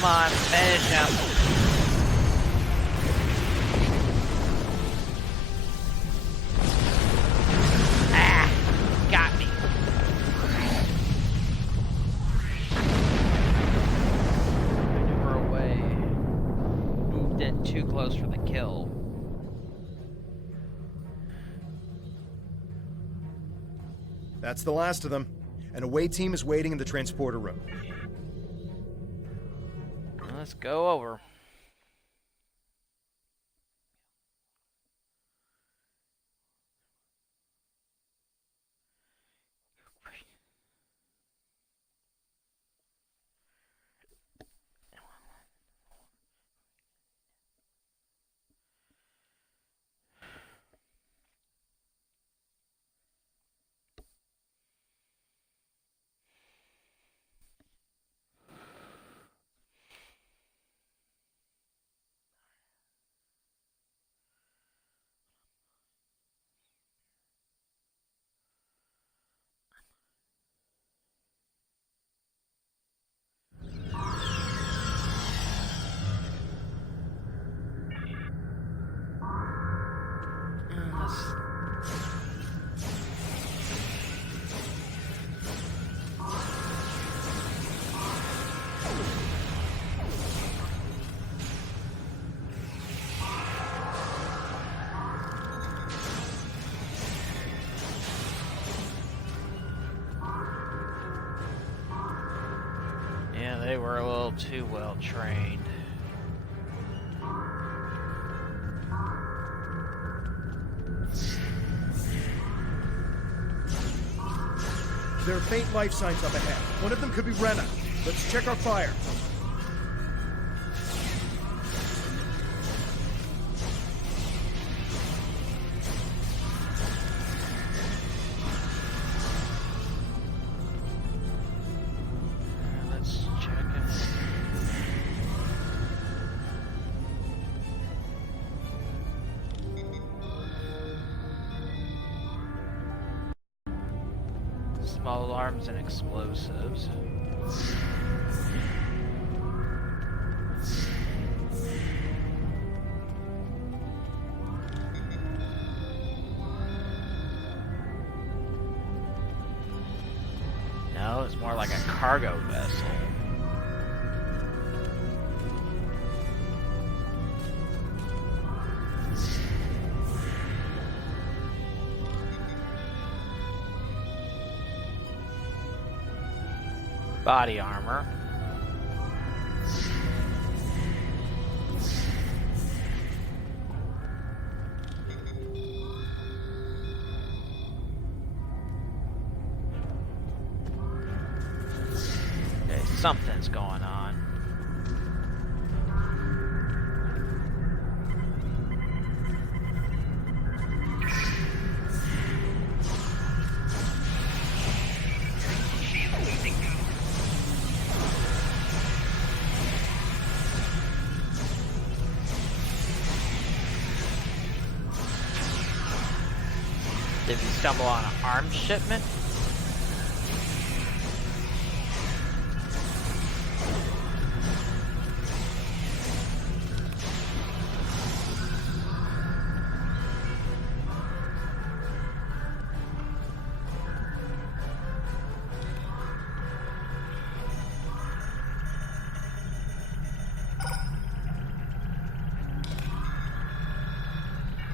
Come on, finish him. Ah, got me. Maneuver away. Moved in too close for the kill. That's the last of them. An away team is waiting in the transporter room. Let's go over. Yeah, they were a little too well trained. There are faint life signs up ahead. One of them could be Rena. Let's check our fire. Let's check it. Small alarms and explosives. No, it's more like a cargo vessel. Body armor. Okay, something's going on. Did we stumble on an arms shipment?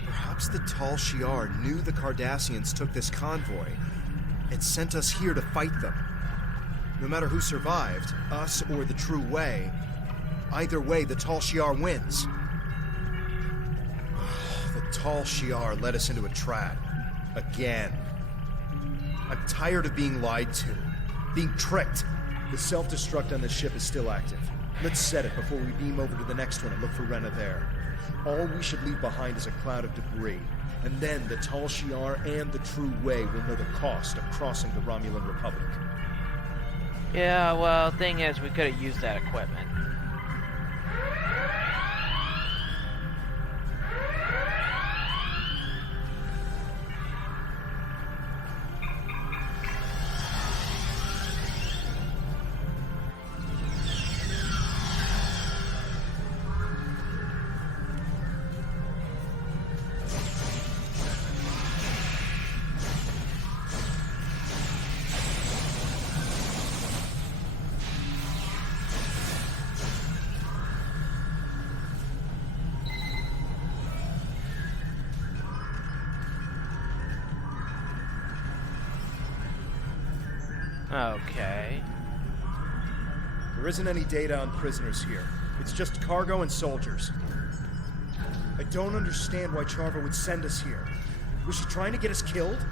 Perhaps the Tal Shiar knew the Cardassians took this convoy and sent us here to fight them. No matter who survived, us or the True Way, either way, the Tal Shiar wins. The Tal Shiar led us into a trap. Again. I'm tired of being lied to, being tricked. The self-destruct on this ship is still active. Let's set it before we beam over to the next one and look for Rena there. All we should leave behind is a cloud of debris, and then the Tal Shiar and the True Way will know the cost of crossing the Romulan Republic. Yeah, well, thing is, we could have used that equipment. Okay. There isn't any data on prisoners here. It's just cargo and soldiers. I don't understand why Charva would send us here. Was she trying to get us killed?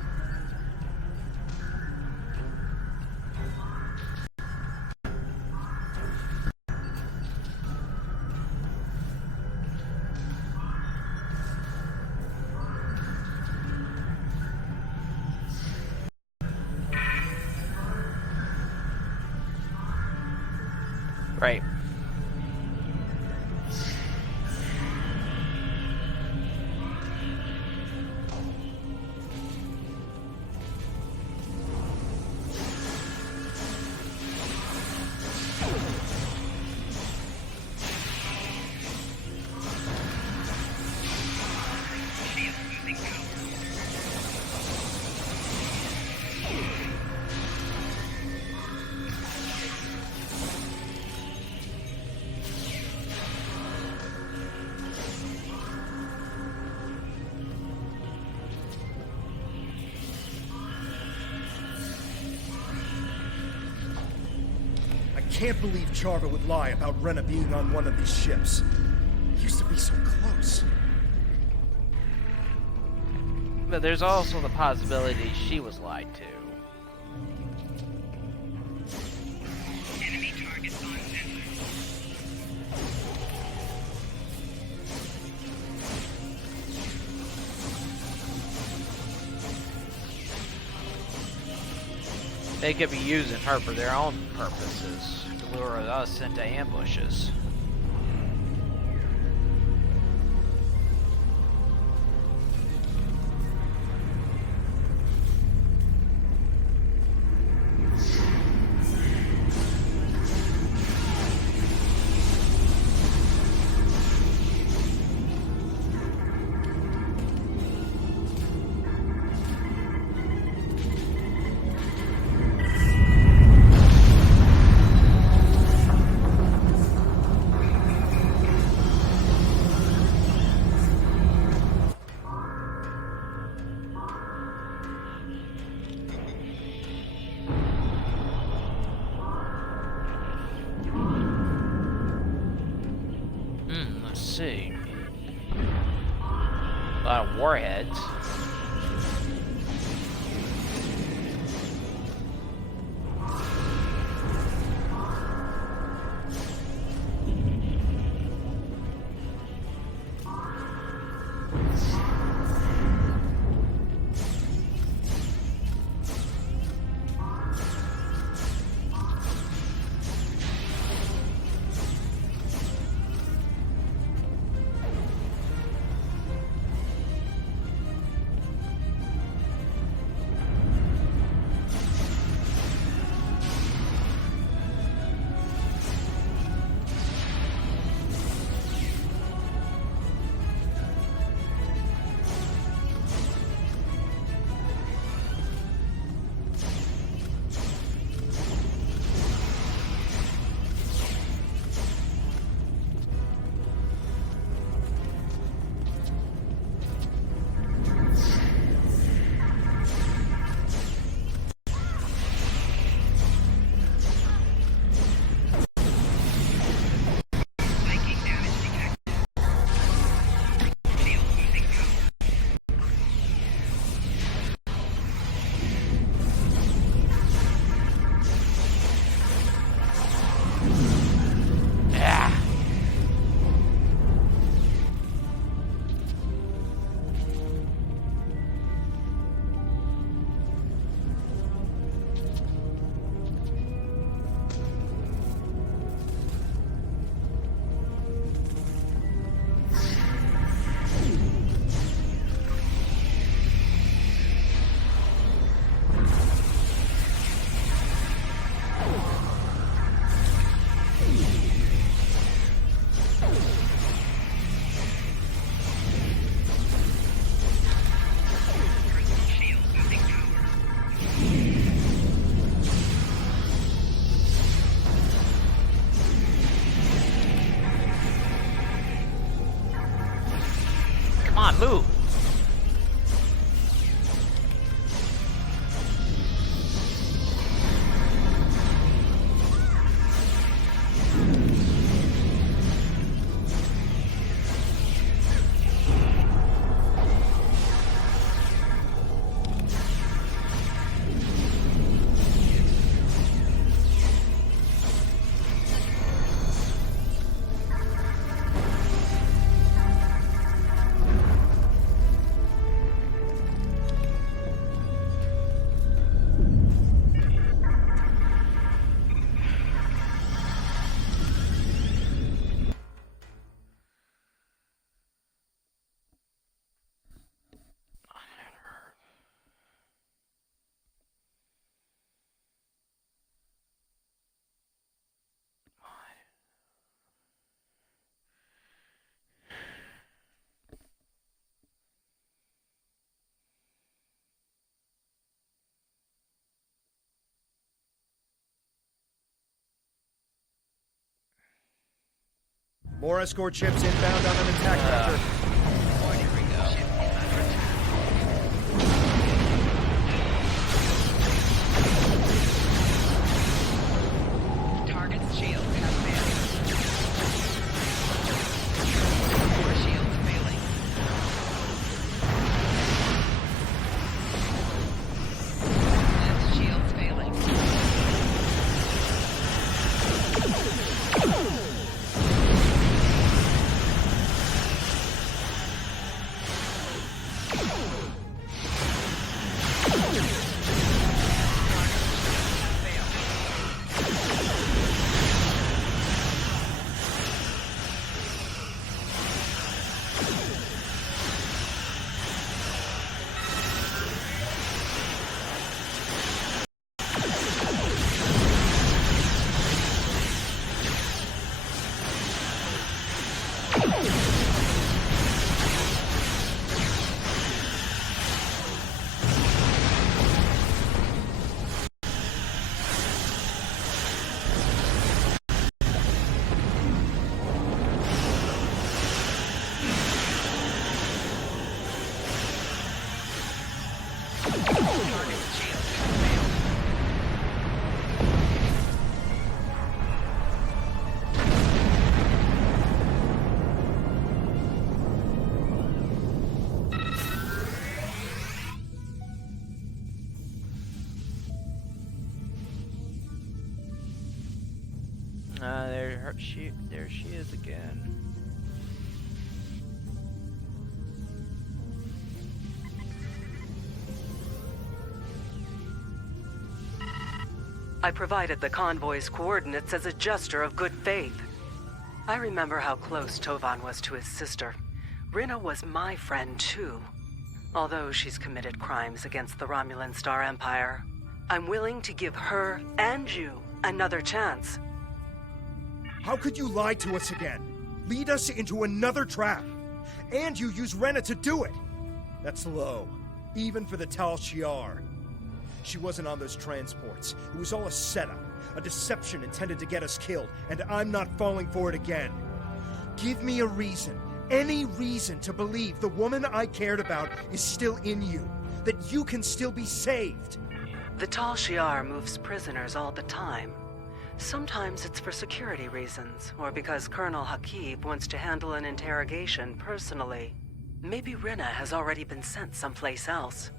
Right. I can't believe Charva would lie about Rena being on one of these ships. Used to be so close. But there's also the possibility she was lied to. Enemy target on center. They could be using her for their own purposes, to lure us into ambushes. Let's see. A lot of warheads. Come on, move! More escort ships inbound on an attack vector. Here we go. Target's shield has failed. More shields failing. Left shield's failing. There she is again. I provided the convoy's coordinates as a gesture of good faith. I remember how close Tovan was to his sister. Rinna was my friend too. Although she's committed crimes against the Romulan Star Empire, I'm willing to give her and you another chance. How could you lie to us again? Lead us into another trap? And you use Rinna to do it! That's low, even for the Tal Shiar. She wasn't on those transports. It was all a setup, a deception intended to get us killed, and I'm not falling for it again. Give me a reason, any reason to believe the woman I cared about is still in you, that you can still be saved. The Tal Shiar moves prisoners all the time. Sometimes it's for security reasons, or because Colonel Hakib wants to handle an interrogation personally. Maybe Rinna has already been sent someplace else.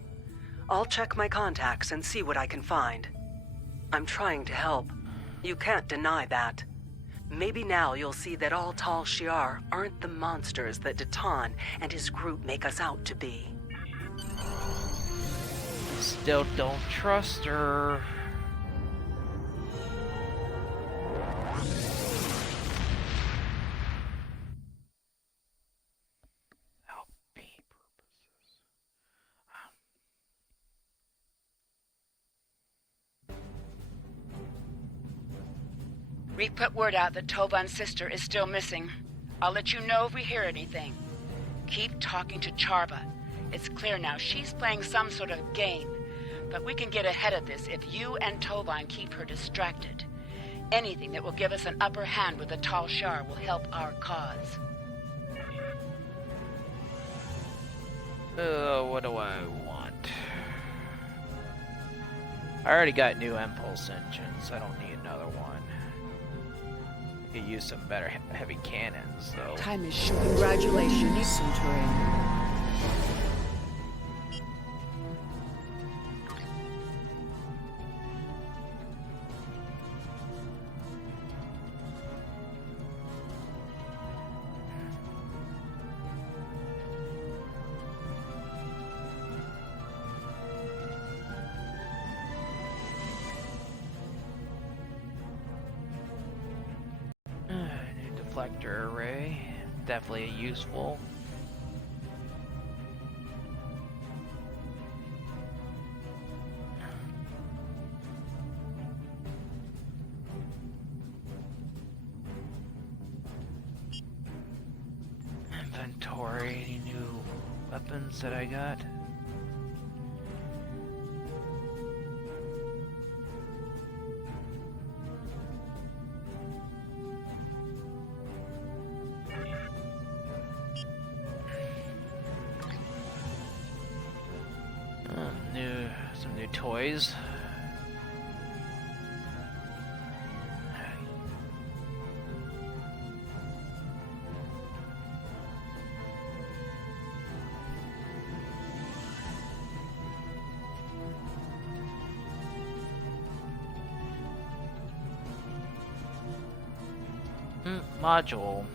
I'll check my contacts and see what I can find. I'm trying to help. You can't deny that. Maybe now you'll see that all Tal Shiar aren't the monsters that Datan and his group make us out to be. Still don't trust her. We put word out that Tovan's sister is still missing. I'll let you know if we hear anything. Keep talking to Charva. It's clear now she's playing some sort of game. But we can get ahead of this if you and Tovan keep her distracted. Anything that will give us an upper hand with the Tal Shiar will help our cause. What do I want? I already got new impulse engines. I don't need another one. I could use some better heavy cannons, though. Time is short. Congratulations, Centurion. New deflector array. Definitely useful. Inventory. Any new weapons that I got? toys. Module.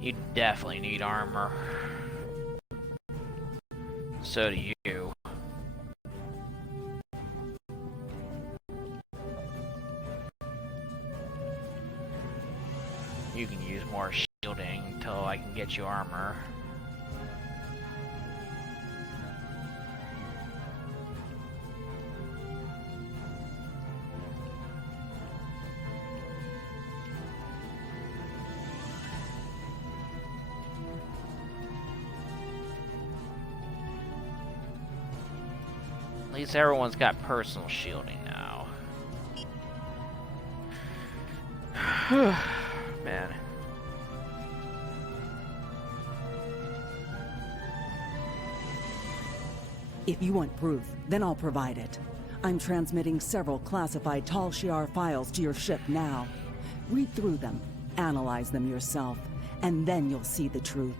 You definitely need armor. So do you. You can use more shielding until I can get you armor. At least everyone's got personal shielding now. Man. If you want proof, then I'll provide it. I'm transmitting several classified Tal Shiar files to your ship now. Read through them, analyze them yourself, and then you'll see the truth.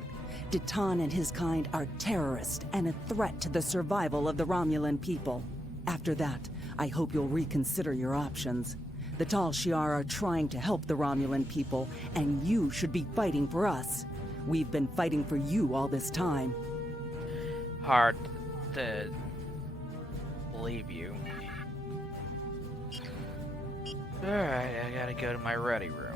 Ditan and his kind are terrorists and a threat to the survival of the Romulan people. After that, I hope you'll reconsider your options. The Tal Shiar are trying to help the Romulan people, and you should be fighting for us. We've been fighting for you all this time. Hard to believe you. Alright, I gotta go to my ready room.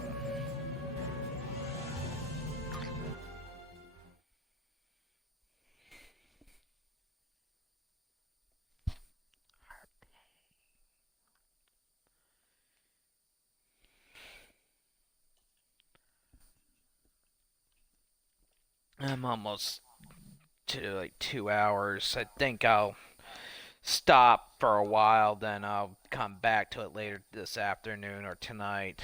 I'm almost to like 2 hours. I think I'll stop for a while, then I'll come back to it later this afternoon or tonight.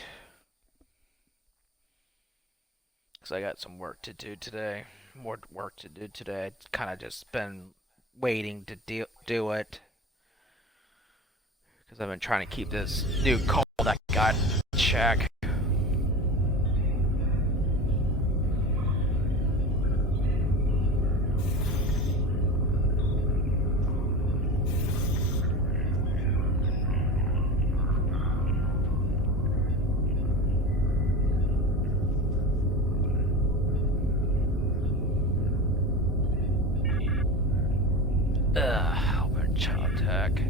Because I got some work to do today. More work to do today. It's kind of just been waiting to do it. Because I've been trying to keep this new cold I got in check. Open child tech.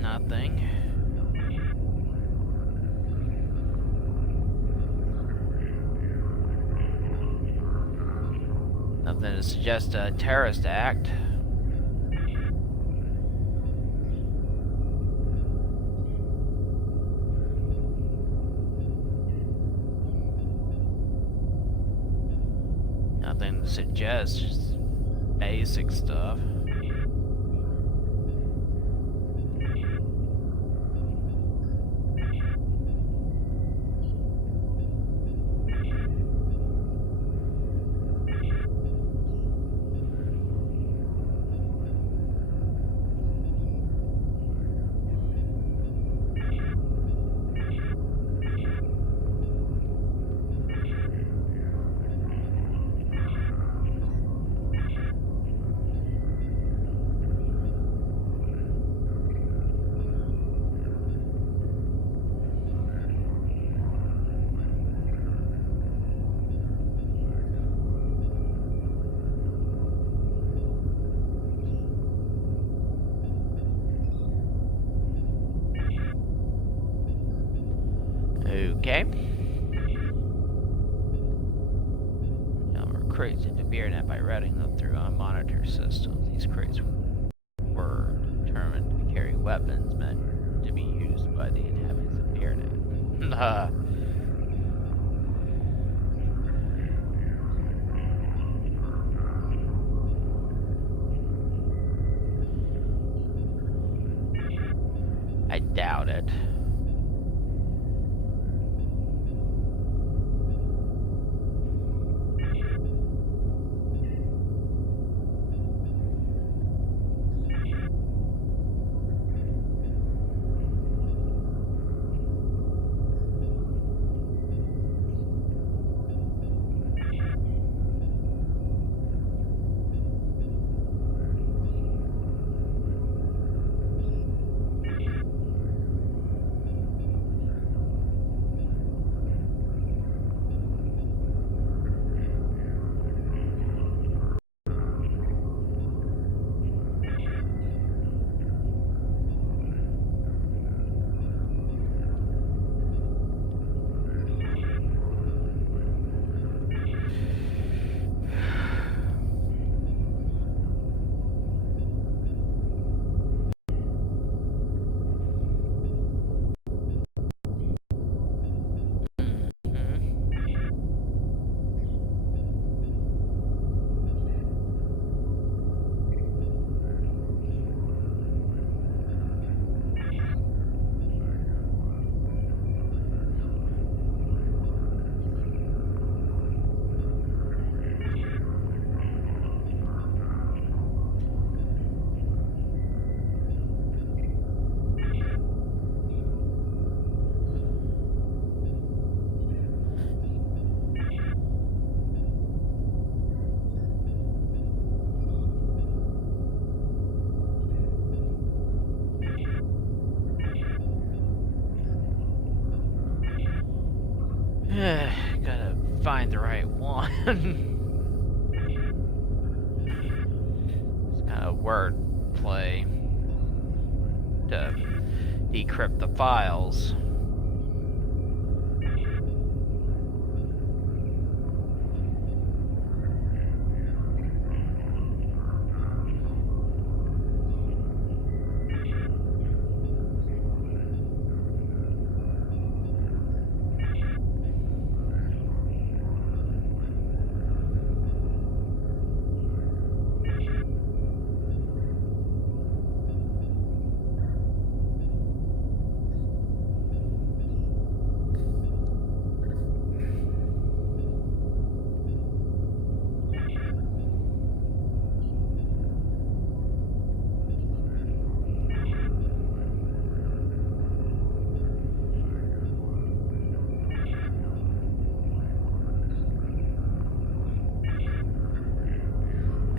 Nothing. Nothing to suggest a terrorist act. nothing to suggest, just basic stuff. Okay. Now we're crates into BeerNet by routing them through unmonitored systems. These crates were determined to carry weapons meant to be used by the inhabitants of BeerNet. I doubt it. Gotta find the right one. It's kind of wordplay to decrypt the files.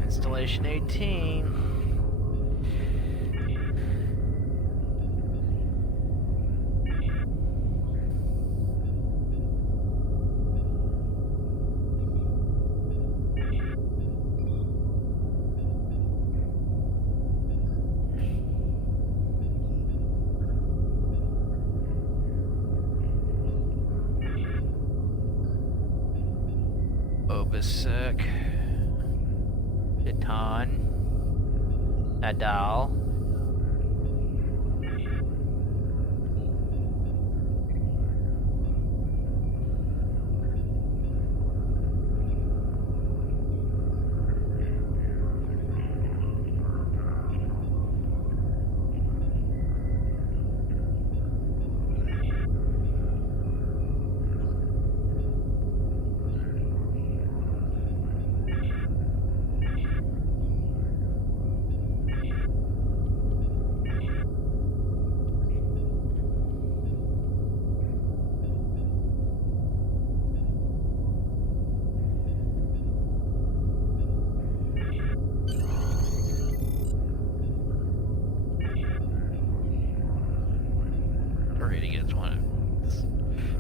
Installation 18. Obasek. Titan. Nadal.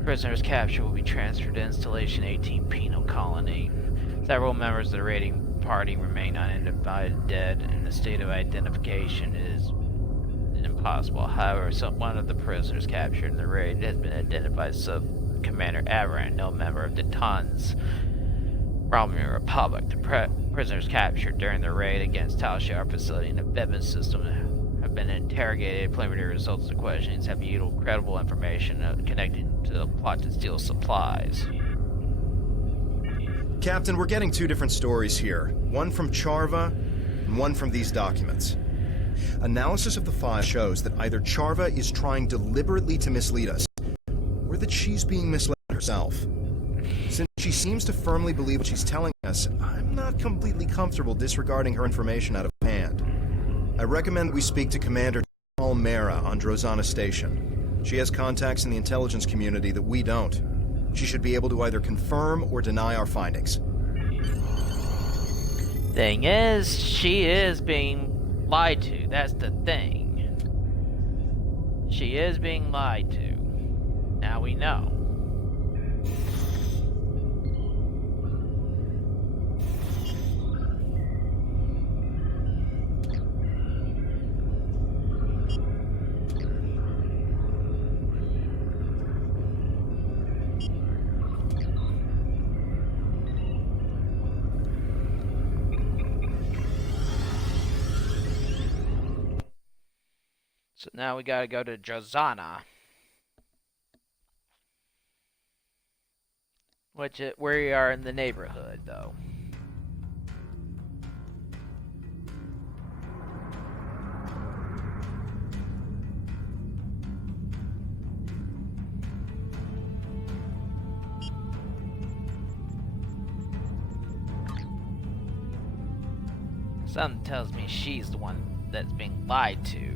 Prisoners captured will be transferred to Installation 18 Penal Colony. Several members of the raiding party remain unidentified dead, and the state of identification is impossible. However, one of the prisoners captured in the raid has been identified as Sub-Commander Aberrant, no member of the Tons Romulan Republic. The prisoners captured during the raid against Tal Shiar facility in the Bevin system have been interrogated. Preliminary results of the questionings have yielded credible information connected to the plot to steal supplies. Captain, we're getting two different stories here. One from Charva, and one from these documents. Analysis of the file shows that either Charva is trying deliberately to mislead us, or that she's being misled herself. Since she seems to firmly believe what she's telling us, I'm not completely comfortable disregarding her information out of hand. I recommend we speak to Commander Tal Shiar on Drozana Station. She has contacts in the intelligence community that we don't. She should be able to either confirm or deny our findings. Thing is, she is being lied to. That's the thing. She is being lied to. Now we know. So now we gotta go to Drozana. We are in the neighborhood, though. Something tells me she's the one that's being lied to.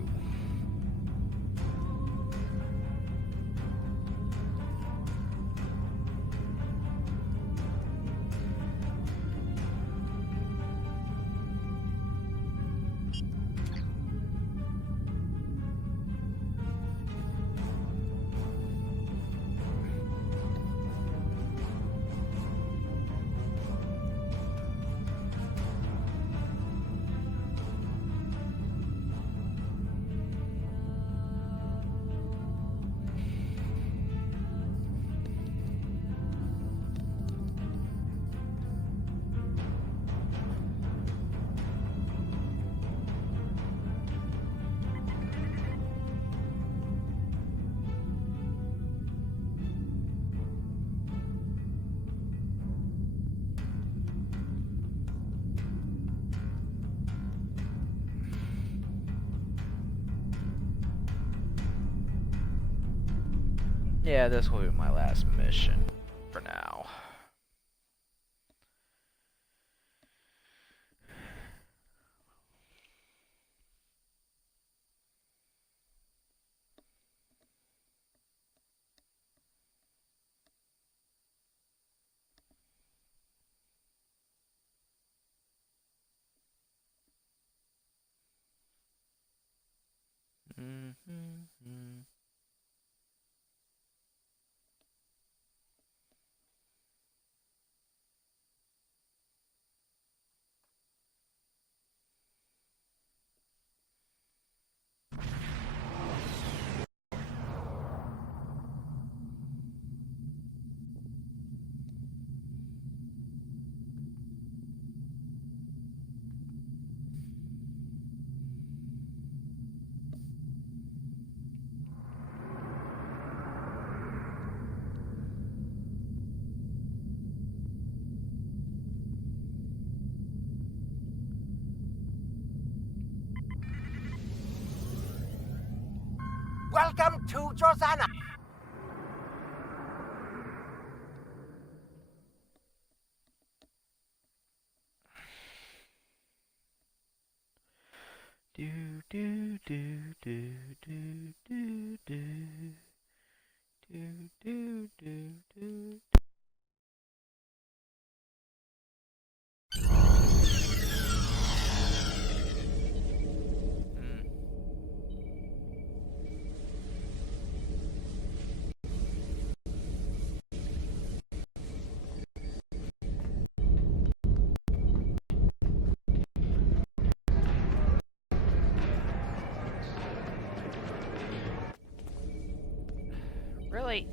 Yeah, this will be my last mission for now. Welcome to Drozana. Do do do do do do do do do do do. Really?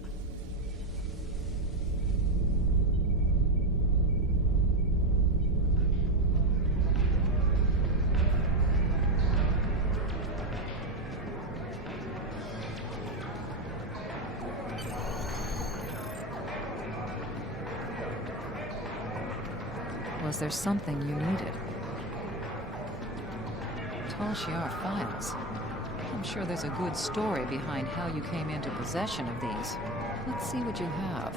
Was there something you needed? Tal Shiar files. I'm sure there's a good story behind how you came into possession of these. Let's see what you have.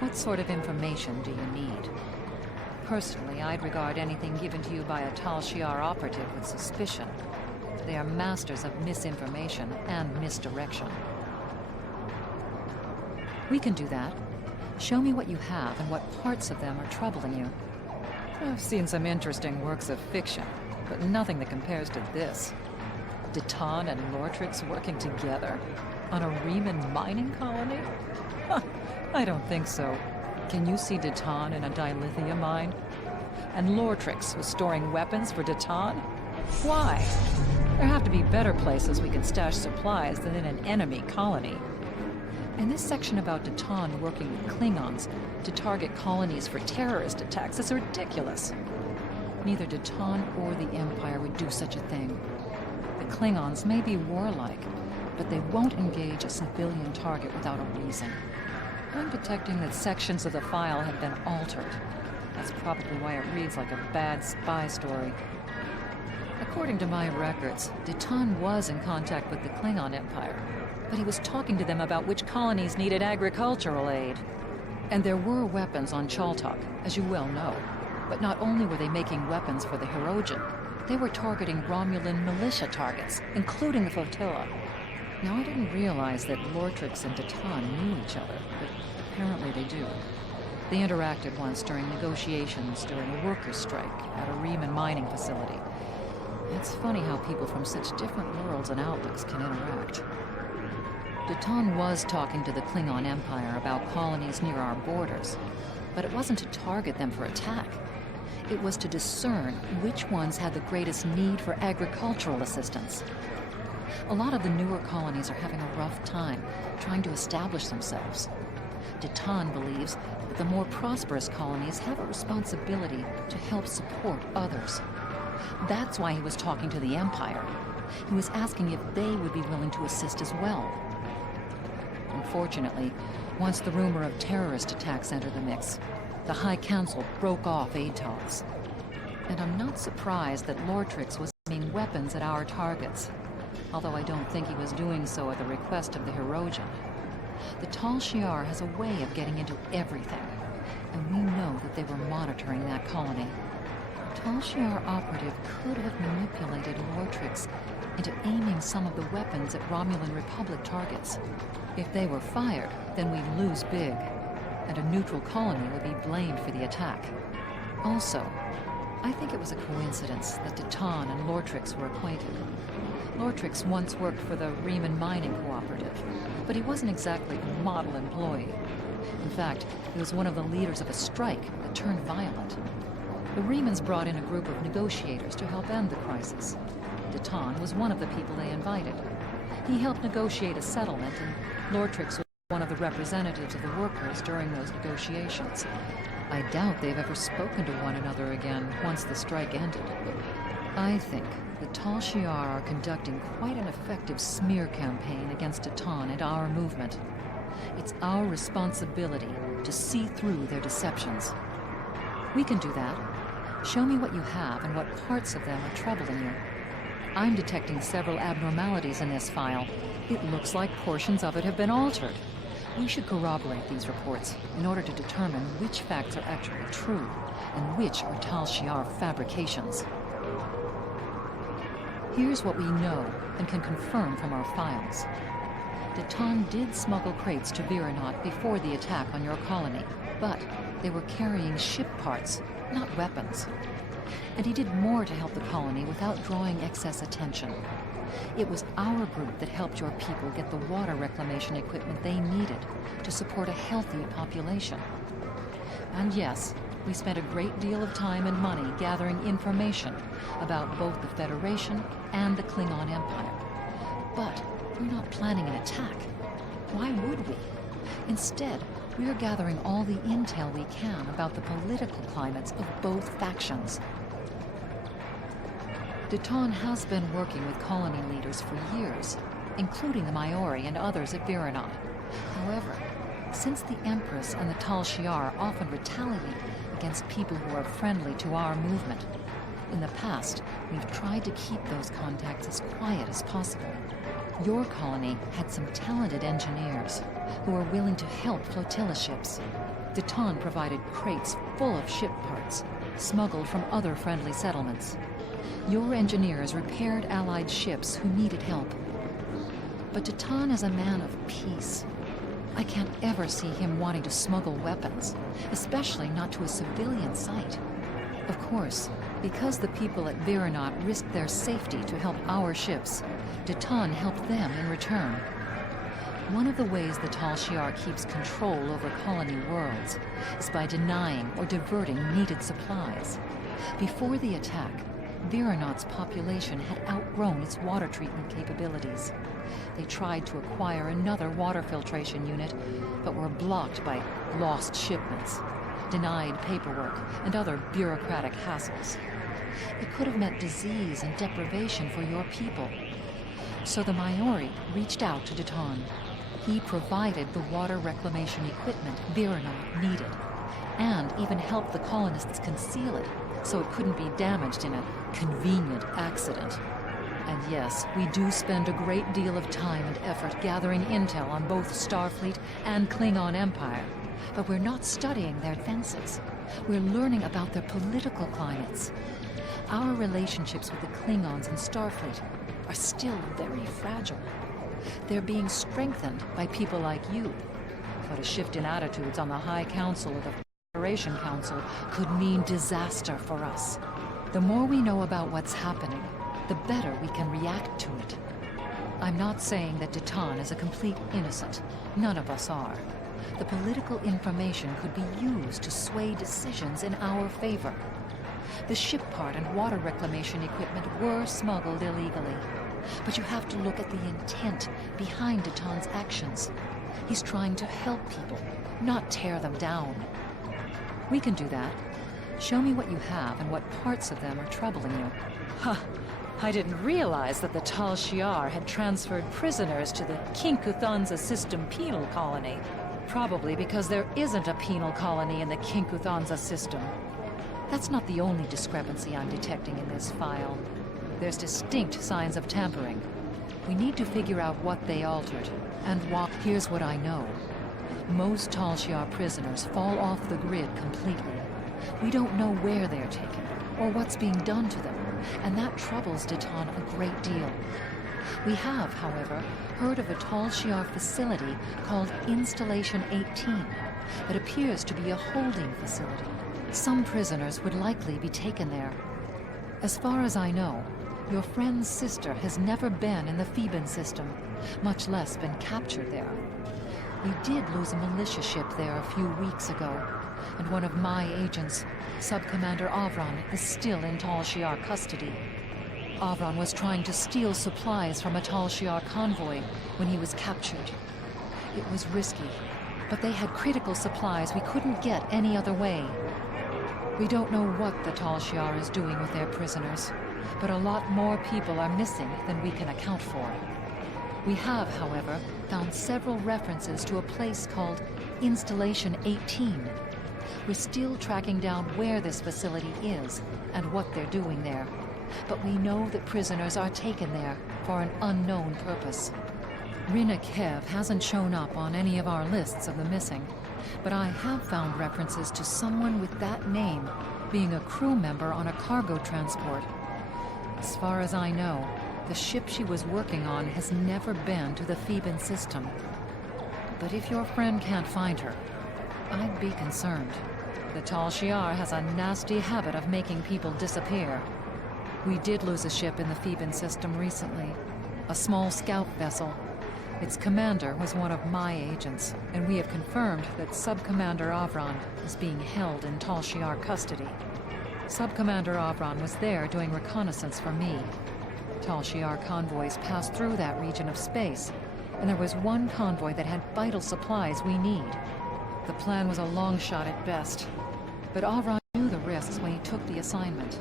What sort of information do you need? Personally, I'd regard anything given to you by a Tal Shiar operative with suspicion. They are masters of misinformation and misdirection. We can do that. Show me what you have and what parts of them are troubling you. I've seen some interesting works of fiction, but nothing that compares to this. Deton and Lortrix working together? On a Riemann mining colony? I don't think so. Can you see Deton in a dilithium mine? And Lortrix was storing weapons for Deton? Why? There have to be better places we can stash supplies than in an enemy colony. And this section about Deton working with Klingons to target colonies for terrorist attacks is ridiculous. Neither Deton or the Empire would do such a thing. The Klingons may be warlike, but they won't engage a civilian target without a reason. I'm detecting that sections of the file have been altered. That's probably why it reads like a bad spy story. According to my records, Deton was in contact with the Klingon Empire, but he was talking to them about which colonies needed agricultural aid. And there were weapons on Chaltok, as you well know. But not only were they making weapons for the Hirogen, they were targeting Romulan militia targets, including the flotilla. Now, I didn't realize that Lortrix and Deton knew each other, but apparently they do. They interacted once during negotiations during a workers' strike at a Riemann mining facility. It's funny how people from such different worlds and outlooks can interact. Deton was talking to the Klingon Empire about colonies near our borders, but it wasn't to target them for attack. It was to discern which ones had the greatest need for agricultural assistance. A lot of the newer colonies are having a rough time trying to establish themselves. Deton believes that the more prosperous colonies have a responsibility to help support others. That's why he was talking to the Empire. He was asking if they would be willing to assist as well. Unfortunately, once the rumor of terrorist attacks entered the mix, the High Council broke off aid talks. And I'm not surprised that Lortrix was aiming weapons at our targets, although I don't think he was doing so at the request of the Hirogen. The Tal Shiar has a way of getting into everything, and we know that they were monitoring that colony. Tal Shiar operative could have manipulated Lortrix into aiming some of the weapons at Romulan Republic targets. If they were fired, then we'd lose big, and a neutral colony would be blamed for the attack. Also, I think it was a coincidence that Deton and Lortrix were acquainted. Lortrix once worked for the Riemann Mining Cooperative, but he wasn't exactly a model employee. In fact, he was one of the leaders of a strike that turned violent. The Riemanns brought in a group of negotiators to help end the crisis. Deton was one of the people they invited. He helped negotiate a settlement, and Lortrix was one of the representatives of the workers during those negotiations. I doubt they've ever spoken to one another again once the strike ended. I think the Tal Shiar are conducting quite an effective smear campaign against Deton and our movement. It's our responsibility to see through their deceptions. We can do that. Show me what you have and what parts of them are troubling you. I'm detecting several abnormalities in this file. It looks like portions of it have been altered. We should corroborate these reports in order to determine which facts are actually true and which are Tal Shiar fabrications. Here's what we know and can confirm from our files. Deton did smuggle crates to Viranot before the attack on your colony, but they were carrying ship parts, not weapons. And he did more to help the colony without drawing excess attention. It was our group that helped your people get the water reclamation equipment they needed to support a healthy population. And yes, we spent a great deal of time and money gathering information about both the Federation and the Klingon Empire. But we're not planning an attack. Why would we? Instead, we are gathering all the intel we can about the political climates of both factions. Deton has been working with colony leaders for years, including the Maori and others at Viranot. However, since the Empress and the Tal Shiar often retaliate against people who are friendly to our movement, in the past, we've tried to keep those contacts as quiet as possible. Your colony had some talented engineers who were willing to help flotilla ships. Deton provided crates full of ship parts, smuggled from other friendly settlements. Your engineers repaired Allied ships who needed help. But Deton is a man of peace. I can't ever see him wanting to smuggle weapons, especially not to a civilian site. Of course, because the people at Viranot risked their safety to help our ships, Deton helped them in return. One of the ways the Tal Shiar keeps control over colony worlds is by denying or diverting needed supplies. Before the attack, Viranot's population had outgrown its water treatment capabilities. They tried to acquire another water filtration unit, but were blocked by lost shipments, denied paperwork, and other bureaucratic hassles. It could have meant disease and deprivation for your people. So the Maori reached out to Deton. He provided the water reclamation equipment Viranot needed, and even helped the colonists conceal it so it couldn't be damaged in a convenient accident. And yes, we do spend a great deal of time and effort gathering intel on both Starfleet and Klingon Empire, but we're not studying their defenses. We're learning about their political climates. Our relationships with the Klingons and Starfleet are still very fragile. They're being strengthened by people like you. But a shift in attitudes on the High Council or the Federation Council could mean disaster for us. The more we know about what's happening, the better we can react to it. I'm not saying that Deton is a complete innocent. None of us are. The political information could be used to sway decisions in our favor. The ship part and water reclamation equipment were smuggled illegally. But you have to look at the intent behind Deton's actions. He's trying to help people, not tear them down. We can do that. Show me what you have and what parts of them are troubling you. Huh. I didn't realize that the Tal Shiar had transferred prisoners to the Kinkuthanza system penal colony. Probably because there isn't a penal colony in the Kinkuthanza system. That's not the only discrepancy I'm detecting in this file. There's distinct signs of tampering. We need to figure out what they altered, and why. Here's what I know. Most Tal Shiar prisoners fall off the grid completely. We don't know where they're taken, or what's being done to them, and that troubles Deton a great deal. We have, however, heard of a Tal Shiar facility called Installation 18 that appears to be a holding facility. Some prisoners would likely be taken there. As far as I know, your friend's sister has never been in the Theban system, much less been captured there. We did lose a militia ship there a few weeks ago, and one of my agents, Sub-Commander Avron, is still in Tal Shiar custody. Avron was trying to steal supplies from a Tal Shiar convoy when he was captured. It was risky, but they had critical supplies we couldn't get any other way. We don't know what the Tal Shiar is doing with their prisoners, but a lot more people are missing than we can account for. We have, however, found several references to a place called Installation 18. We're still tracking down where this facility is and what they're doing there, but we know that prisoners are taken there for an unknown purpose. Rina Kev hasn't shown up on any of our lists of the missing, but I have found references to someone with that name being a crew member on a cargo transport. As far as I know, the ship she was working on has never been to the Theban system. But if your friend can't find her, I'd be concerned. The Tal Shiar has a nasty habit of making people disappear. We did lose a ship in the Theban system recently, a small scout vessel. Its commander was one of my agents, and we have confirmed that Sub-Commander Avron is being held in Tal Shiar custody. Sub-Commander Avron was there doing reconnaissance for me. Tal Shiar convoys pass through that region of space, and there was one convoy that had vital supplies we need. The plan was a long shot at best, but Avron knew the risks when he took the assignment.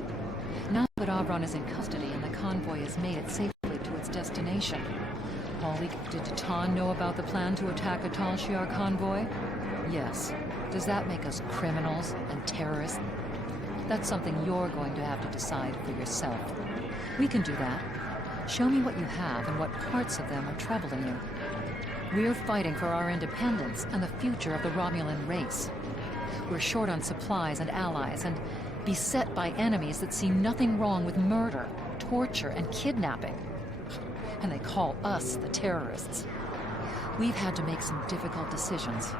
Now that Avron is in custody and the convoy has made it safely to its destination, did Datan know about the plan to attack a Tal Shiar convoy? Yes. Does that make us criminals and terrorists? That's something you're going to have to decide for yourself. We can do that. Show me what you have and what parts of them are troubling you. We're fighting for our independence and the future of the Romulan race. We're short on supplies and allies and beset by enemies that see nothing wrong with murder, torture, and kidnapping. And they call us the terrorists. We've had to make some difficult decisions.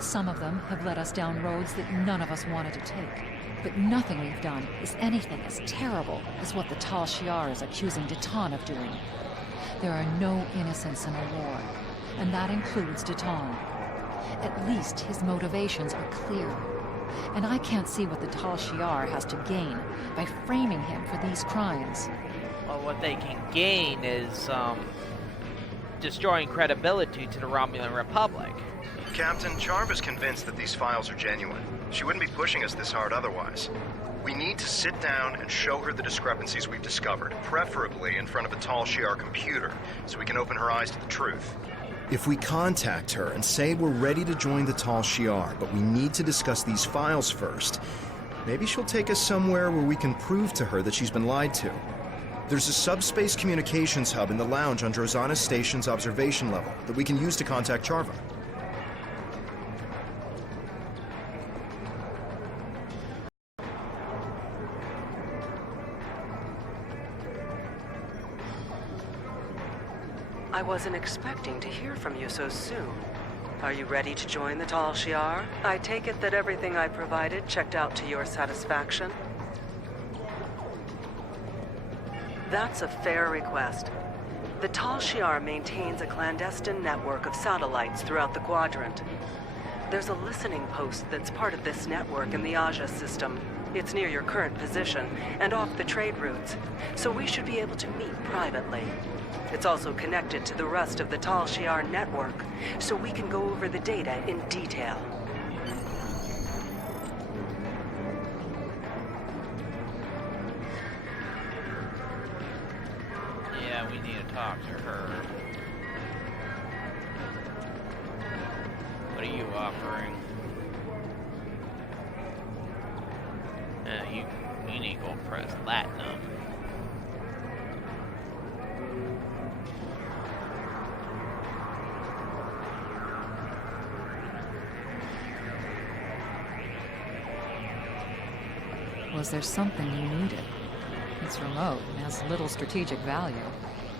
Some of them have led us down roads that none of us wanted to take. But nothing we've done is anything as terrible as what the Tal Shiar is accusing Datan of doing. There are no innocents in a war, and that includes Datan. At least his motivations are clear. And I can't see what the Tal Shiar has to gain by framing him for these crimes. Well, what they can gain is, destroying credibility to the Romulan Republic. Captain, Charva's convinced that these files are genuine. She wouldn't be pushing us this hard otherwise. We need to sit down and show her the discrepancies we've discovered, preferably in front of a Tal Shiar computer, so we can open her eyes to the truth. If we contact her and say we're ready to join the Tal Shiar, but we need to discuss these files first, maybe she'll take us somewhere where we can prove to her that she's been lied to. There's a subspace communications hub in the lounge on Drozana Station's observation level that we can use to contact Charva. I wasn't expecting to hear from you so soon. Are you ready to join the Tal Shiar? I take it that everything I provided checked out to your satisfaction? That's a fair request. The Tal Shiar maintains a clandestine network of satellites throughout the quadrant. There's a listening post that's part of this network in the Aja system. It's near your current position and off the trade routes, so we should be able to meet privately. It's also connected to the rest of the Tal Shiar network, so we can go over the data in detail. Yeah, we need to talk to her. What are you offering? You need gold press platinum. Was there something you needed? It's remote and has little strategic value.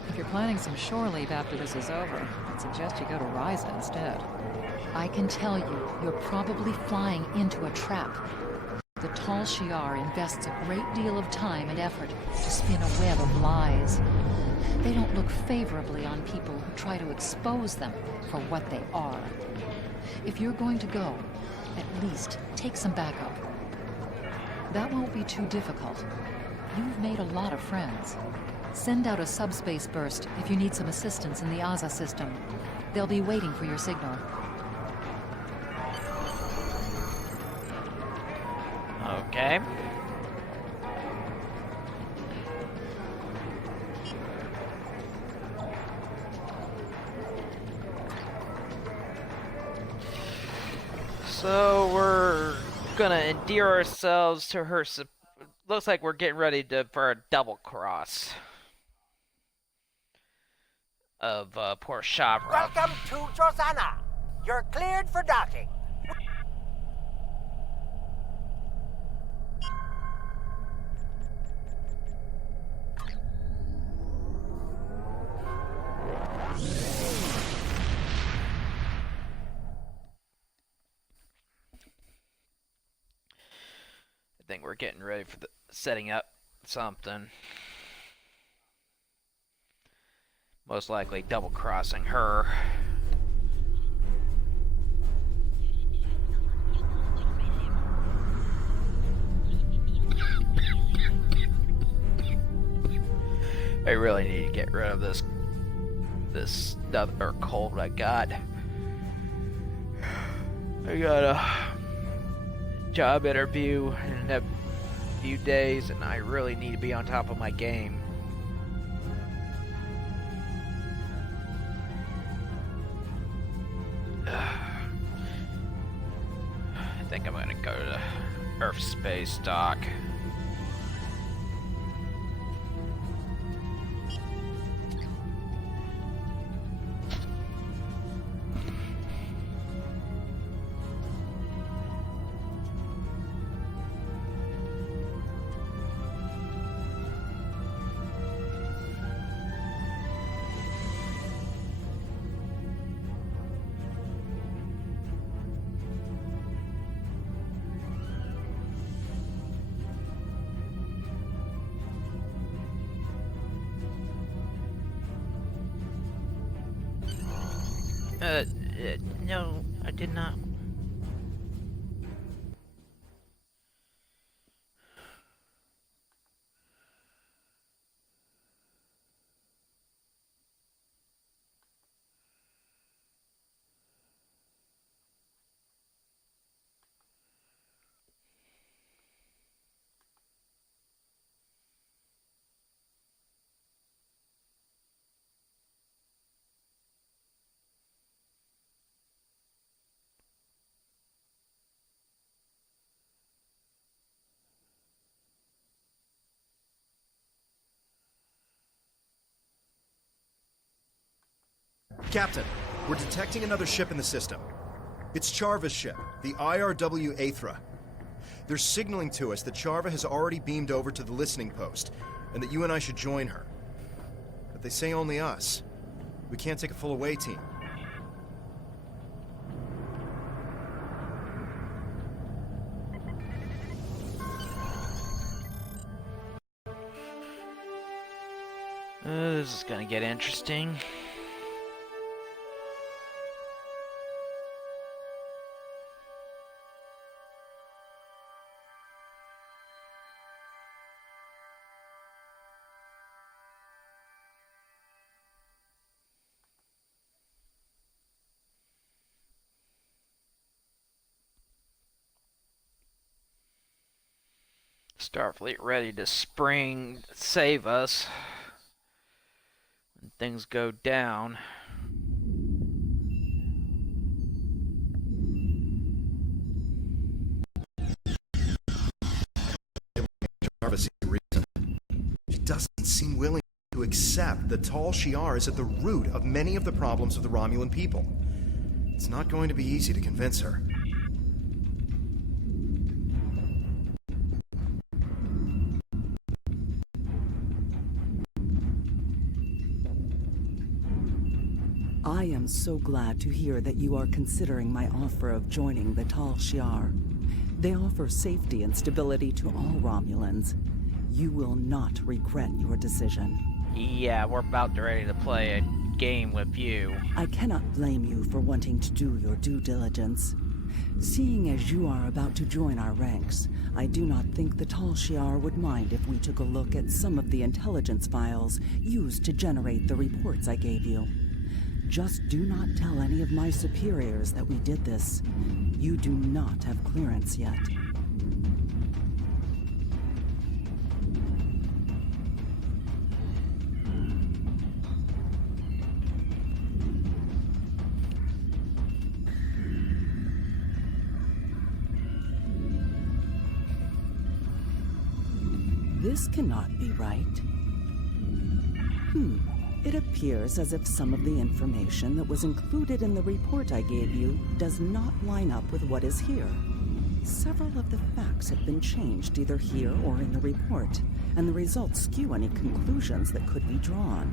If you're planning some shore leave after this is over, I'd suggest you go to Ryza instead. I can tell you, you're probably flying into a trap. The Tal Shiar invests a great deal of time and effort to spin a web of lies. They don't look favorably on people who try to expose them for what they are. If you're going to go, at least take some backup. That won't be too difficult. You've made a lot of friends. Send out a subspace burst if you need some assistance in the Aza system. They'll be waiting for your signal. Okay. So we're gonna endear ourselves to her. Looks like we're getting ready for a double cross of poor Shavra. Welcome to Drozana. You're cleared for docking. I think we're getting ready for the setting up something. Most likely double crossing her. I really need to get rid of this this other cold I got. I got a job interview in a few days, and I really need to be on top of my game. I think I'm gonna go to Earth Space Dock. No, I did not. Captain, we're detecting another ship in the system. It's Charva's ship, the IRW Aethra. They're signaling to us that Charva has already beamed over to the listening post, and that you and I should join her. But they say only us. We can't take a full away team. This is gonna get interesting. Starfleet ready to save us when things go down. Jarvis see reason. She doesn't seem willing to accept that Tal Shiar is at the root of many of the problems of the Romulan people. It's not going to be easy to convince her. I am so glad to hear that you are considering my offer of joining the Tal Shiar. They offer safety and stability to all Romulans. You will not regret your decision. Yeah, we're about ready to play a game with you. I cannot blame you for wanting to do your due diligence. Seeing as you are about to join our ranks, I do not think the Tal Shiar would mind if we took a look at some of the intelligence files used to generate the reports I gave you. Just do not tell any of my superiors that we did this. You do not have clearance yet. This cannot be right. It appears as if some of the information that was included in the report I gave you does not line up with what is here. Several of the facts have been changed either here or in the report, and the results skew any conclusions that could be drawn.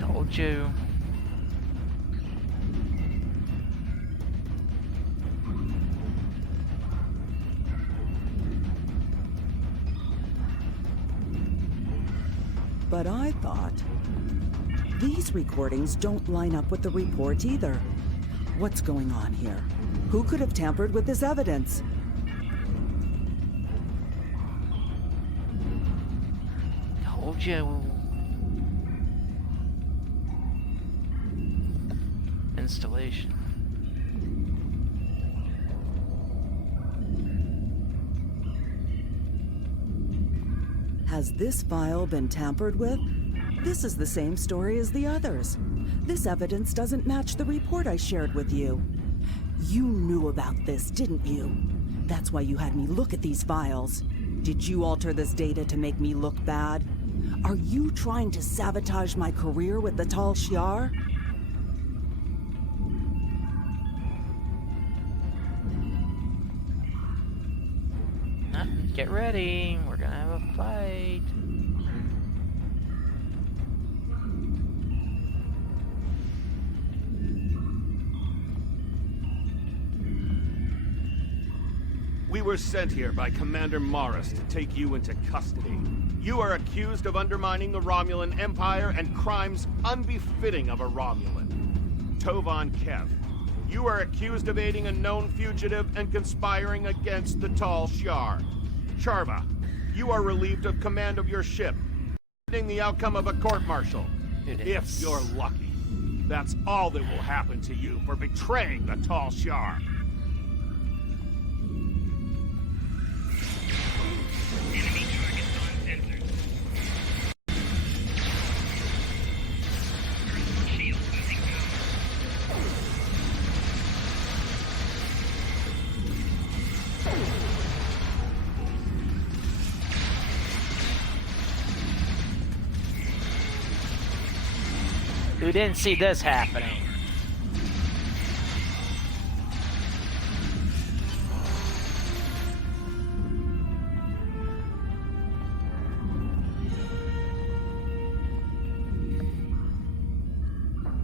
Told you. But I thought, these recordings don't line up with the report either. What's going on here? Who could have tampered with this evidence? Told you. Installation. Has this file been tampered with? This is the same story as the others. This evidence doesn't match the report I shared with you. You knew about this, didn't you? That's why you had me look at these files. Did you alter this data to make me look bad? Are you trying to sabotage my career with the Tal Shiar? Get ready, we're gonna have a fight. We were sent here by Commander Morris to take you into custody. You are accused of undermining the Romulan Empire and crimes unbefitting of a Romulan. Tovan Kev, you are accused of aiding a known fugitive and conspiring against the Tal Shiar. Charva, you are relieved of command of your ship, pending the outcome of a court-martial. If you're lucky, that's all that will happen to you for betraying the Tal Shiar. Enemy targets on sensors. Personal shield losing Who didn't see this happening?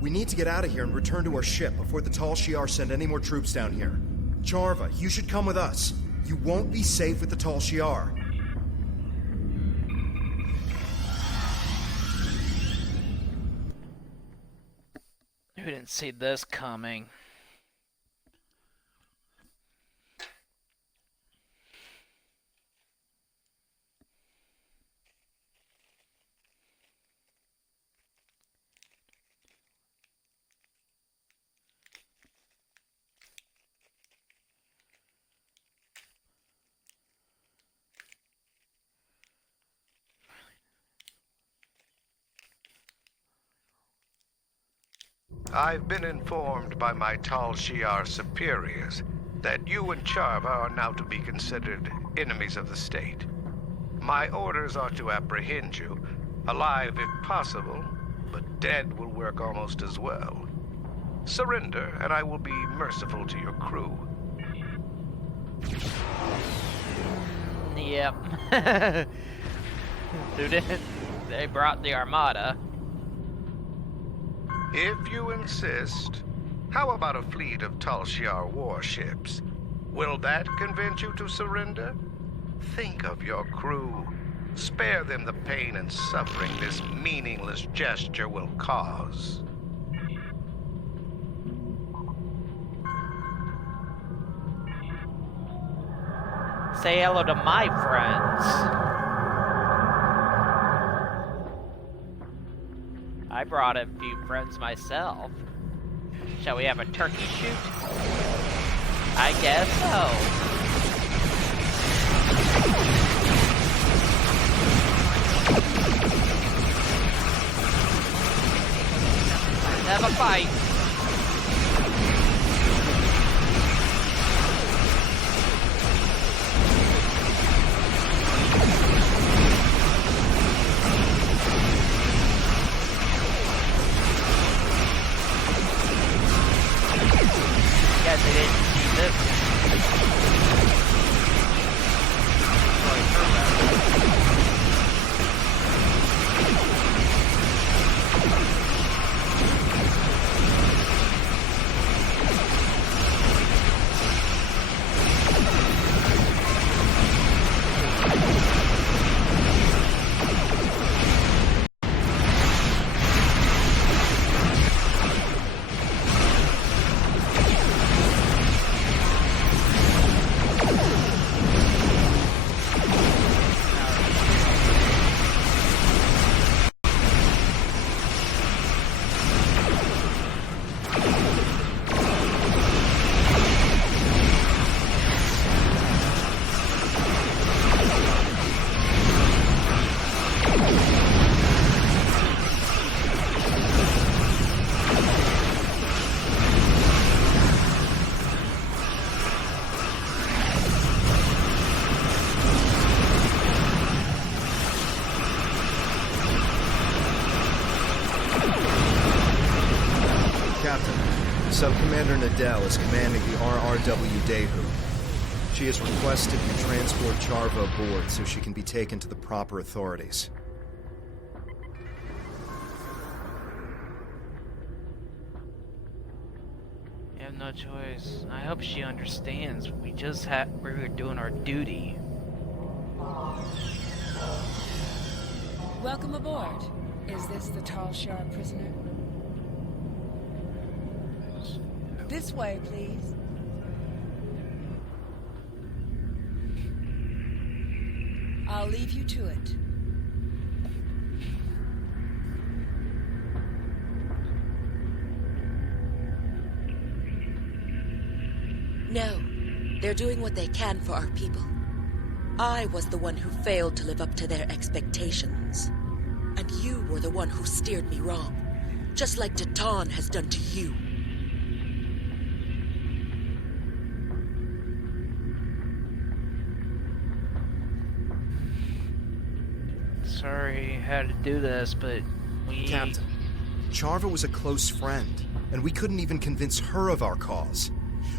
We need to get out of here and return to our ship before the Tal Shiar send any more troops down here. Charva, you should come with us. You won't be safe with the Tal Shiar. Who didn't see this coming? I've been informed by my Tal Shiar superiors that you and Charva are now to be considered enemies of the state. My orders are to apprehend you, alive if possible, but dead will work almost as well. Surrender, and I will be merciful to your crew. Yep. Who didn't? They brought the armada. If you insist, how about a fleet of Tal Shiar warships? Will that convince you to surrender? Think of your crew. Spare them the pain and suffering this meaningless gesture will cause. Say hello to my friends. I brought a few friends myself. Shall we have a turkey shoot? I guess so. Let's have a fight. Guess they didn't see this. Commander Nadell is commanding the RRW Dahu. She has requested we transport Charva aboard so she can be taken to the proper authorities. We have no choice. I hope she understands. We were doing our duty. Welcome aboard. Is this the Tal Shiar prisoner? This way, please. I'll leave you to it. No. They're doing what they can for our people. I was the one who failed to live up to their expectations. And you were the one who steered me wrong. Just like Datan has done to you. Sorry I had to do this, but Captain, Charva was a close friend, and we couldn't even convince her of our cause.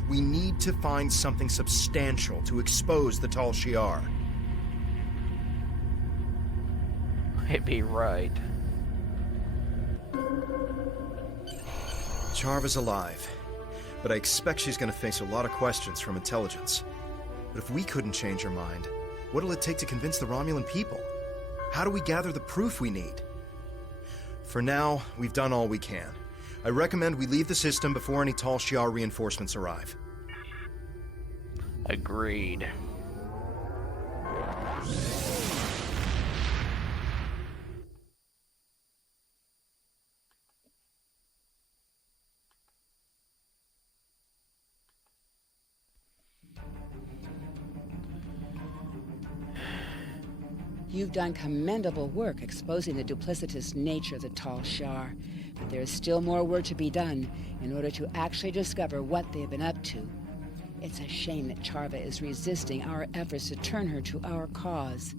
We need to find something substantial to expose the Tal Shiar. I'd be right. Charva's alive, but I expect she's gonna face a lot of questions from intelligence. But if we couldn't change her mind, what'll it take to convince the Romulan people? How do we gather the proof we need? For now, we've done all we can. I recommend we leave the system before any Tal Shiar reinforcements arrive. Agreed. You've done commendable work exposing the duplicitous nature of the Tal Shiar, but there is still more work to be done in order to actually discover what they've been up to. It's a shame that Charva is resisting our efforts to turn her to our cause.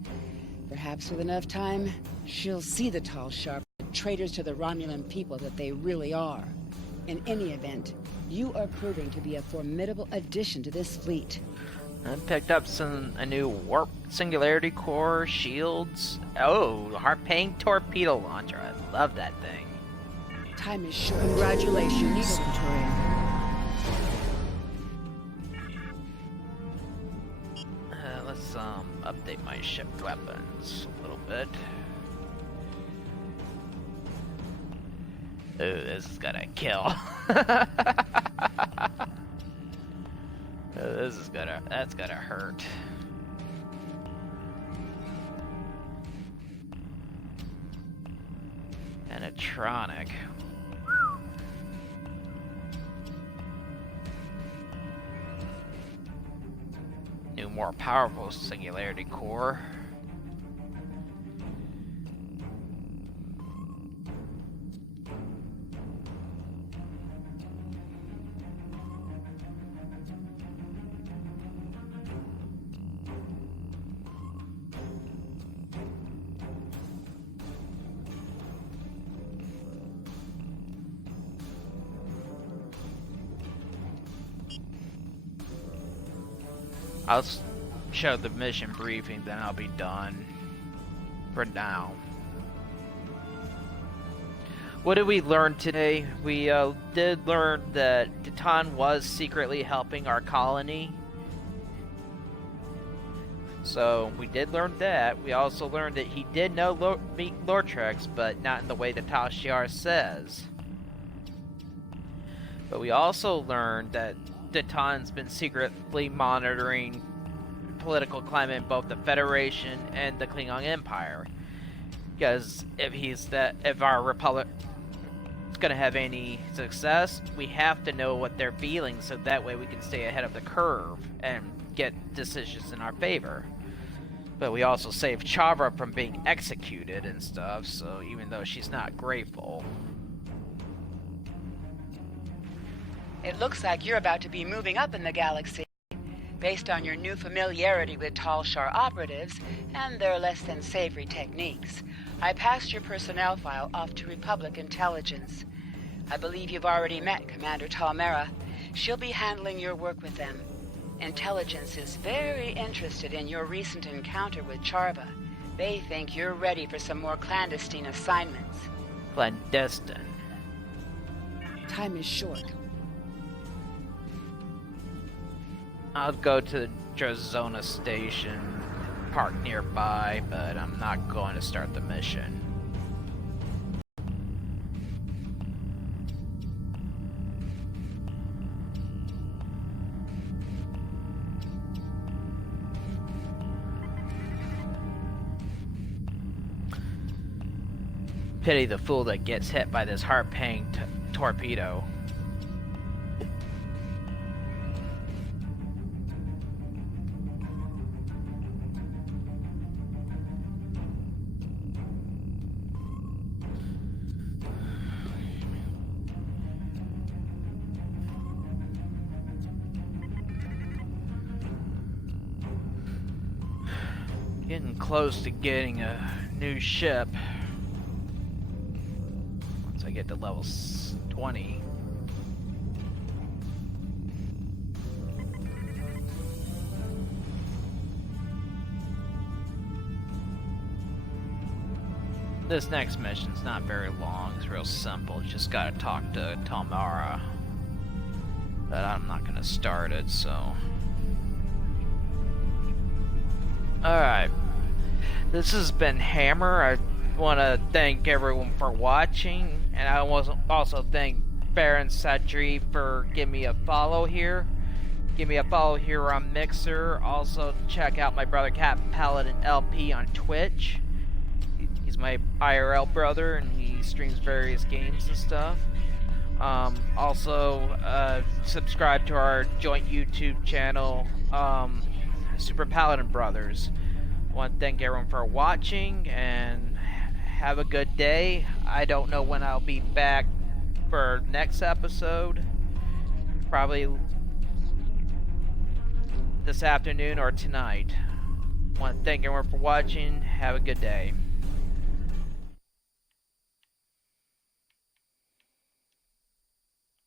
Perhaps with enough time, she'll see the Tal Shiar, the traitors to the Romulan people that they really are. In any event, you are proving to be a formidable addition to this fleet. I picked up a new warp singularity core, shields. Oh, Harpain torpedo launcher. I love that thing. Time is short. Congratulations, Centurion. Let's update my ship weapons a little bit. Ooh, this is gonna kill. That's gonna hurt. Animatronic. New, more powerful singularity core. I'll show the mission briefing, then I'll be done for now. What did we learn today? We did learn that Datan was secretly helping our colony. So we did learn that. We also learned that he did know meet Lortrex, but not in the way that Tal Shiar says. But we also learned that Datan's been secretly monitoring political climate in both the Federation and the Klingon Empire. Because if our Republic is going to have any success, we have to know what they're feeling, so that way we can stay ahead of the curve and get decisions in our favor. But we also saved Charva from being executed and stuff, so even though she's not grateful. It looks like you're about to be moving up in the galaxy, based on your new familiarity with Tal Shiar operatives and their less-than-savory techniques. I passed your personnel file off to Republic Intelligence. I believe you've already met Commander Talmera. She'll be handling your work with them. Intelligence is very interested in your recent encounter with Charba. They think you're ready for some more clandestine assignments. Clandestine. Time is short. I'll go to the Drazona station, park nearby, but I'm not going to start the mission. Pity the fool that gets hit by this hard-paying torpedo. Getting close to getting a new ship. Once I get to level 20. This next mission's not very long. It's real simple. Just gotta talk to Tamara. But I'm not gonna start it, so... Alright. This has been Hammer. I want to thank everyone for watching. And I also thank Baron Satri for giving me a follow here. Give me a follow here on Mixer. Also, check out my brother Captain Paladin LP on Twitch. He's my IRL brother, and he streams various games and stuff. Also, subscribe to our joint YouTube channel, Super Paladin Brothers. I want to thank everyone for watching, and have a good day. I don't know when I'll be back for next episode. Probably this afternoon or tonight. I want to thank everyone for watching. Have a good day.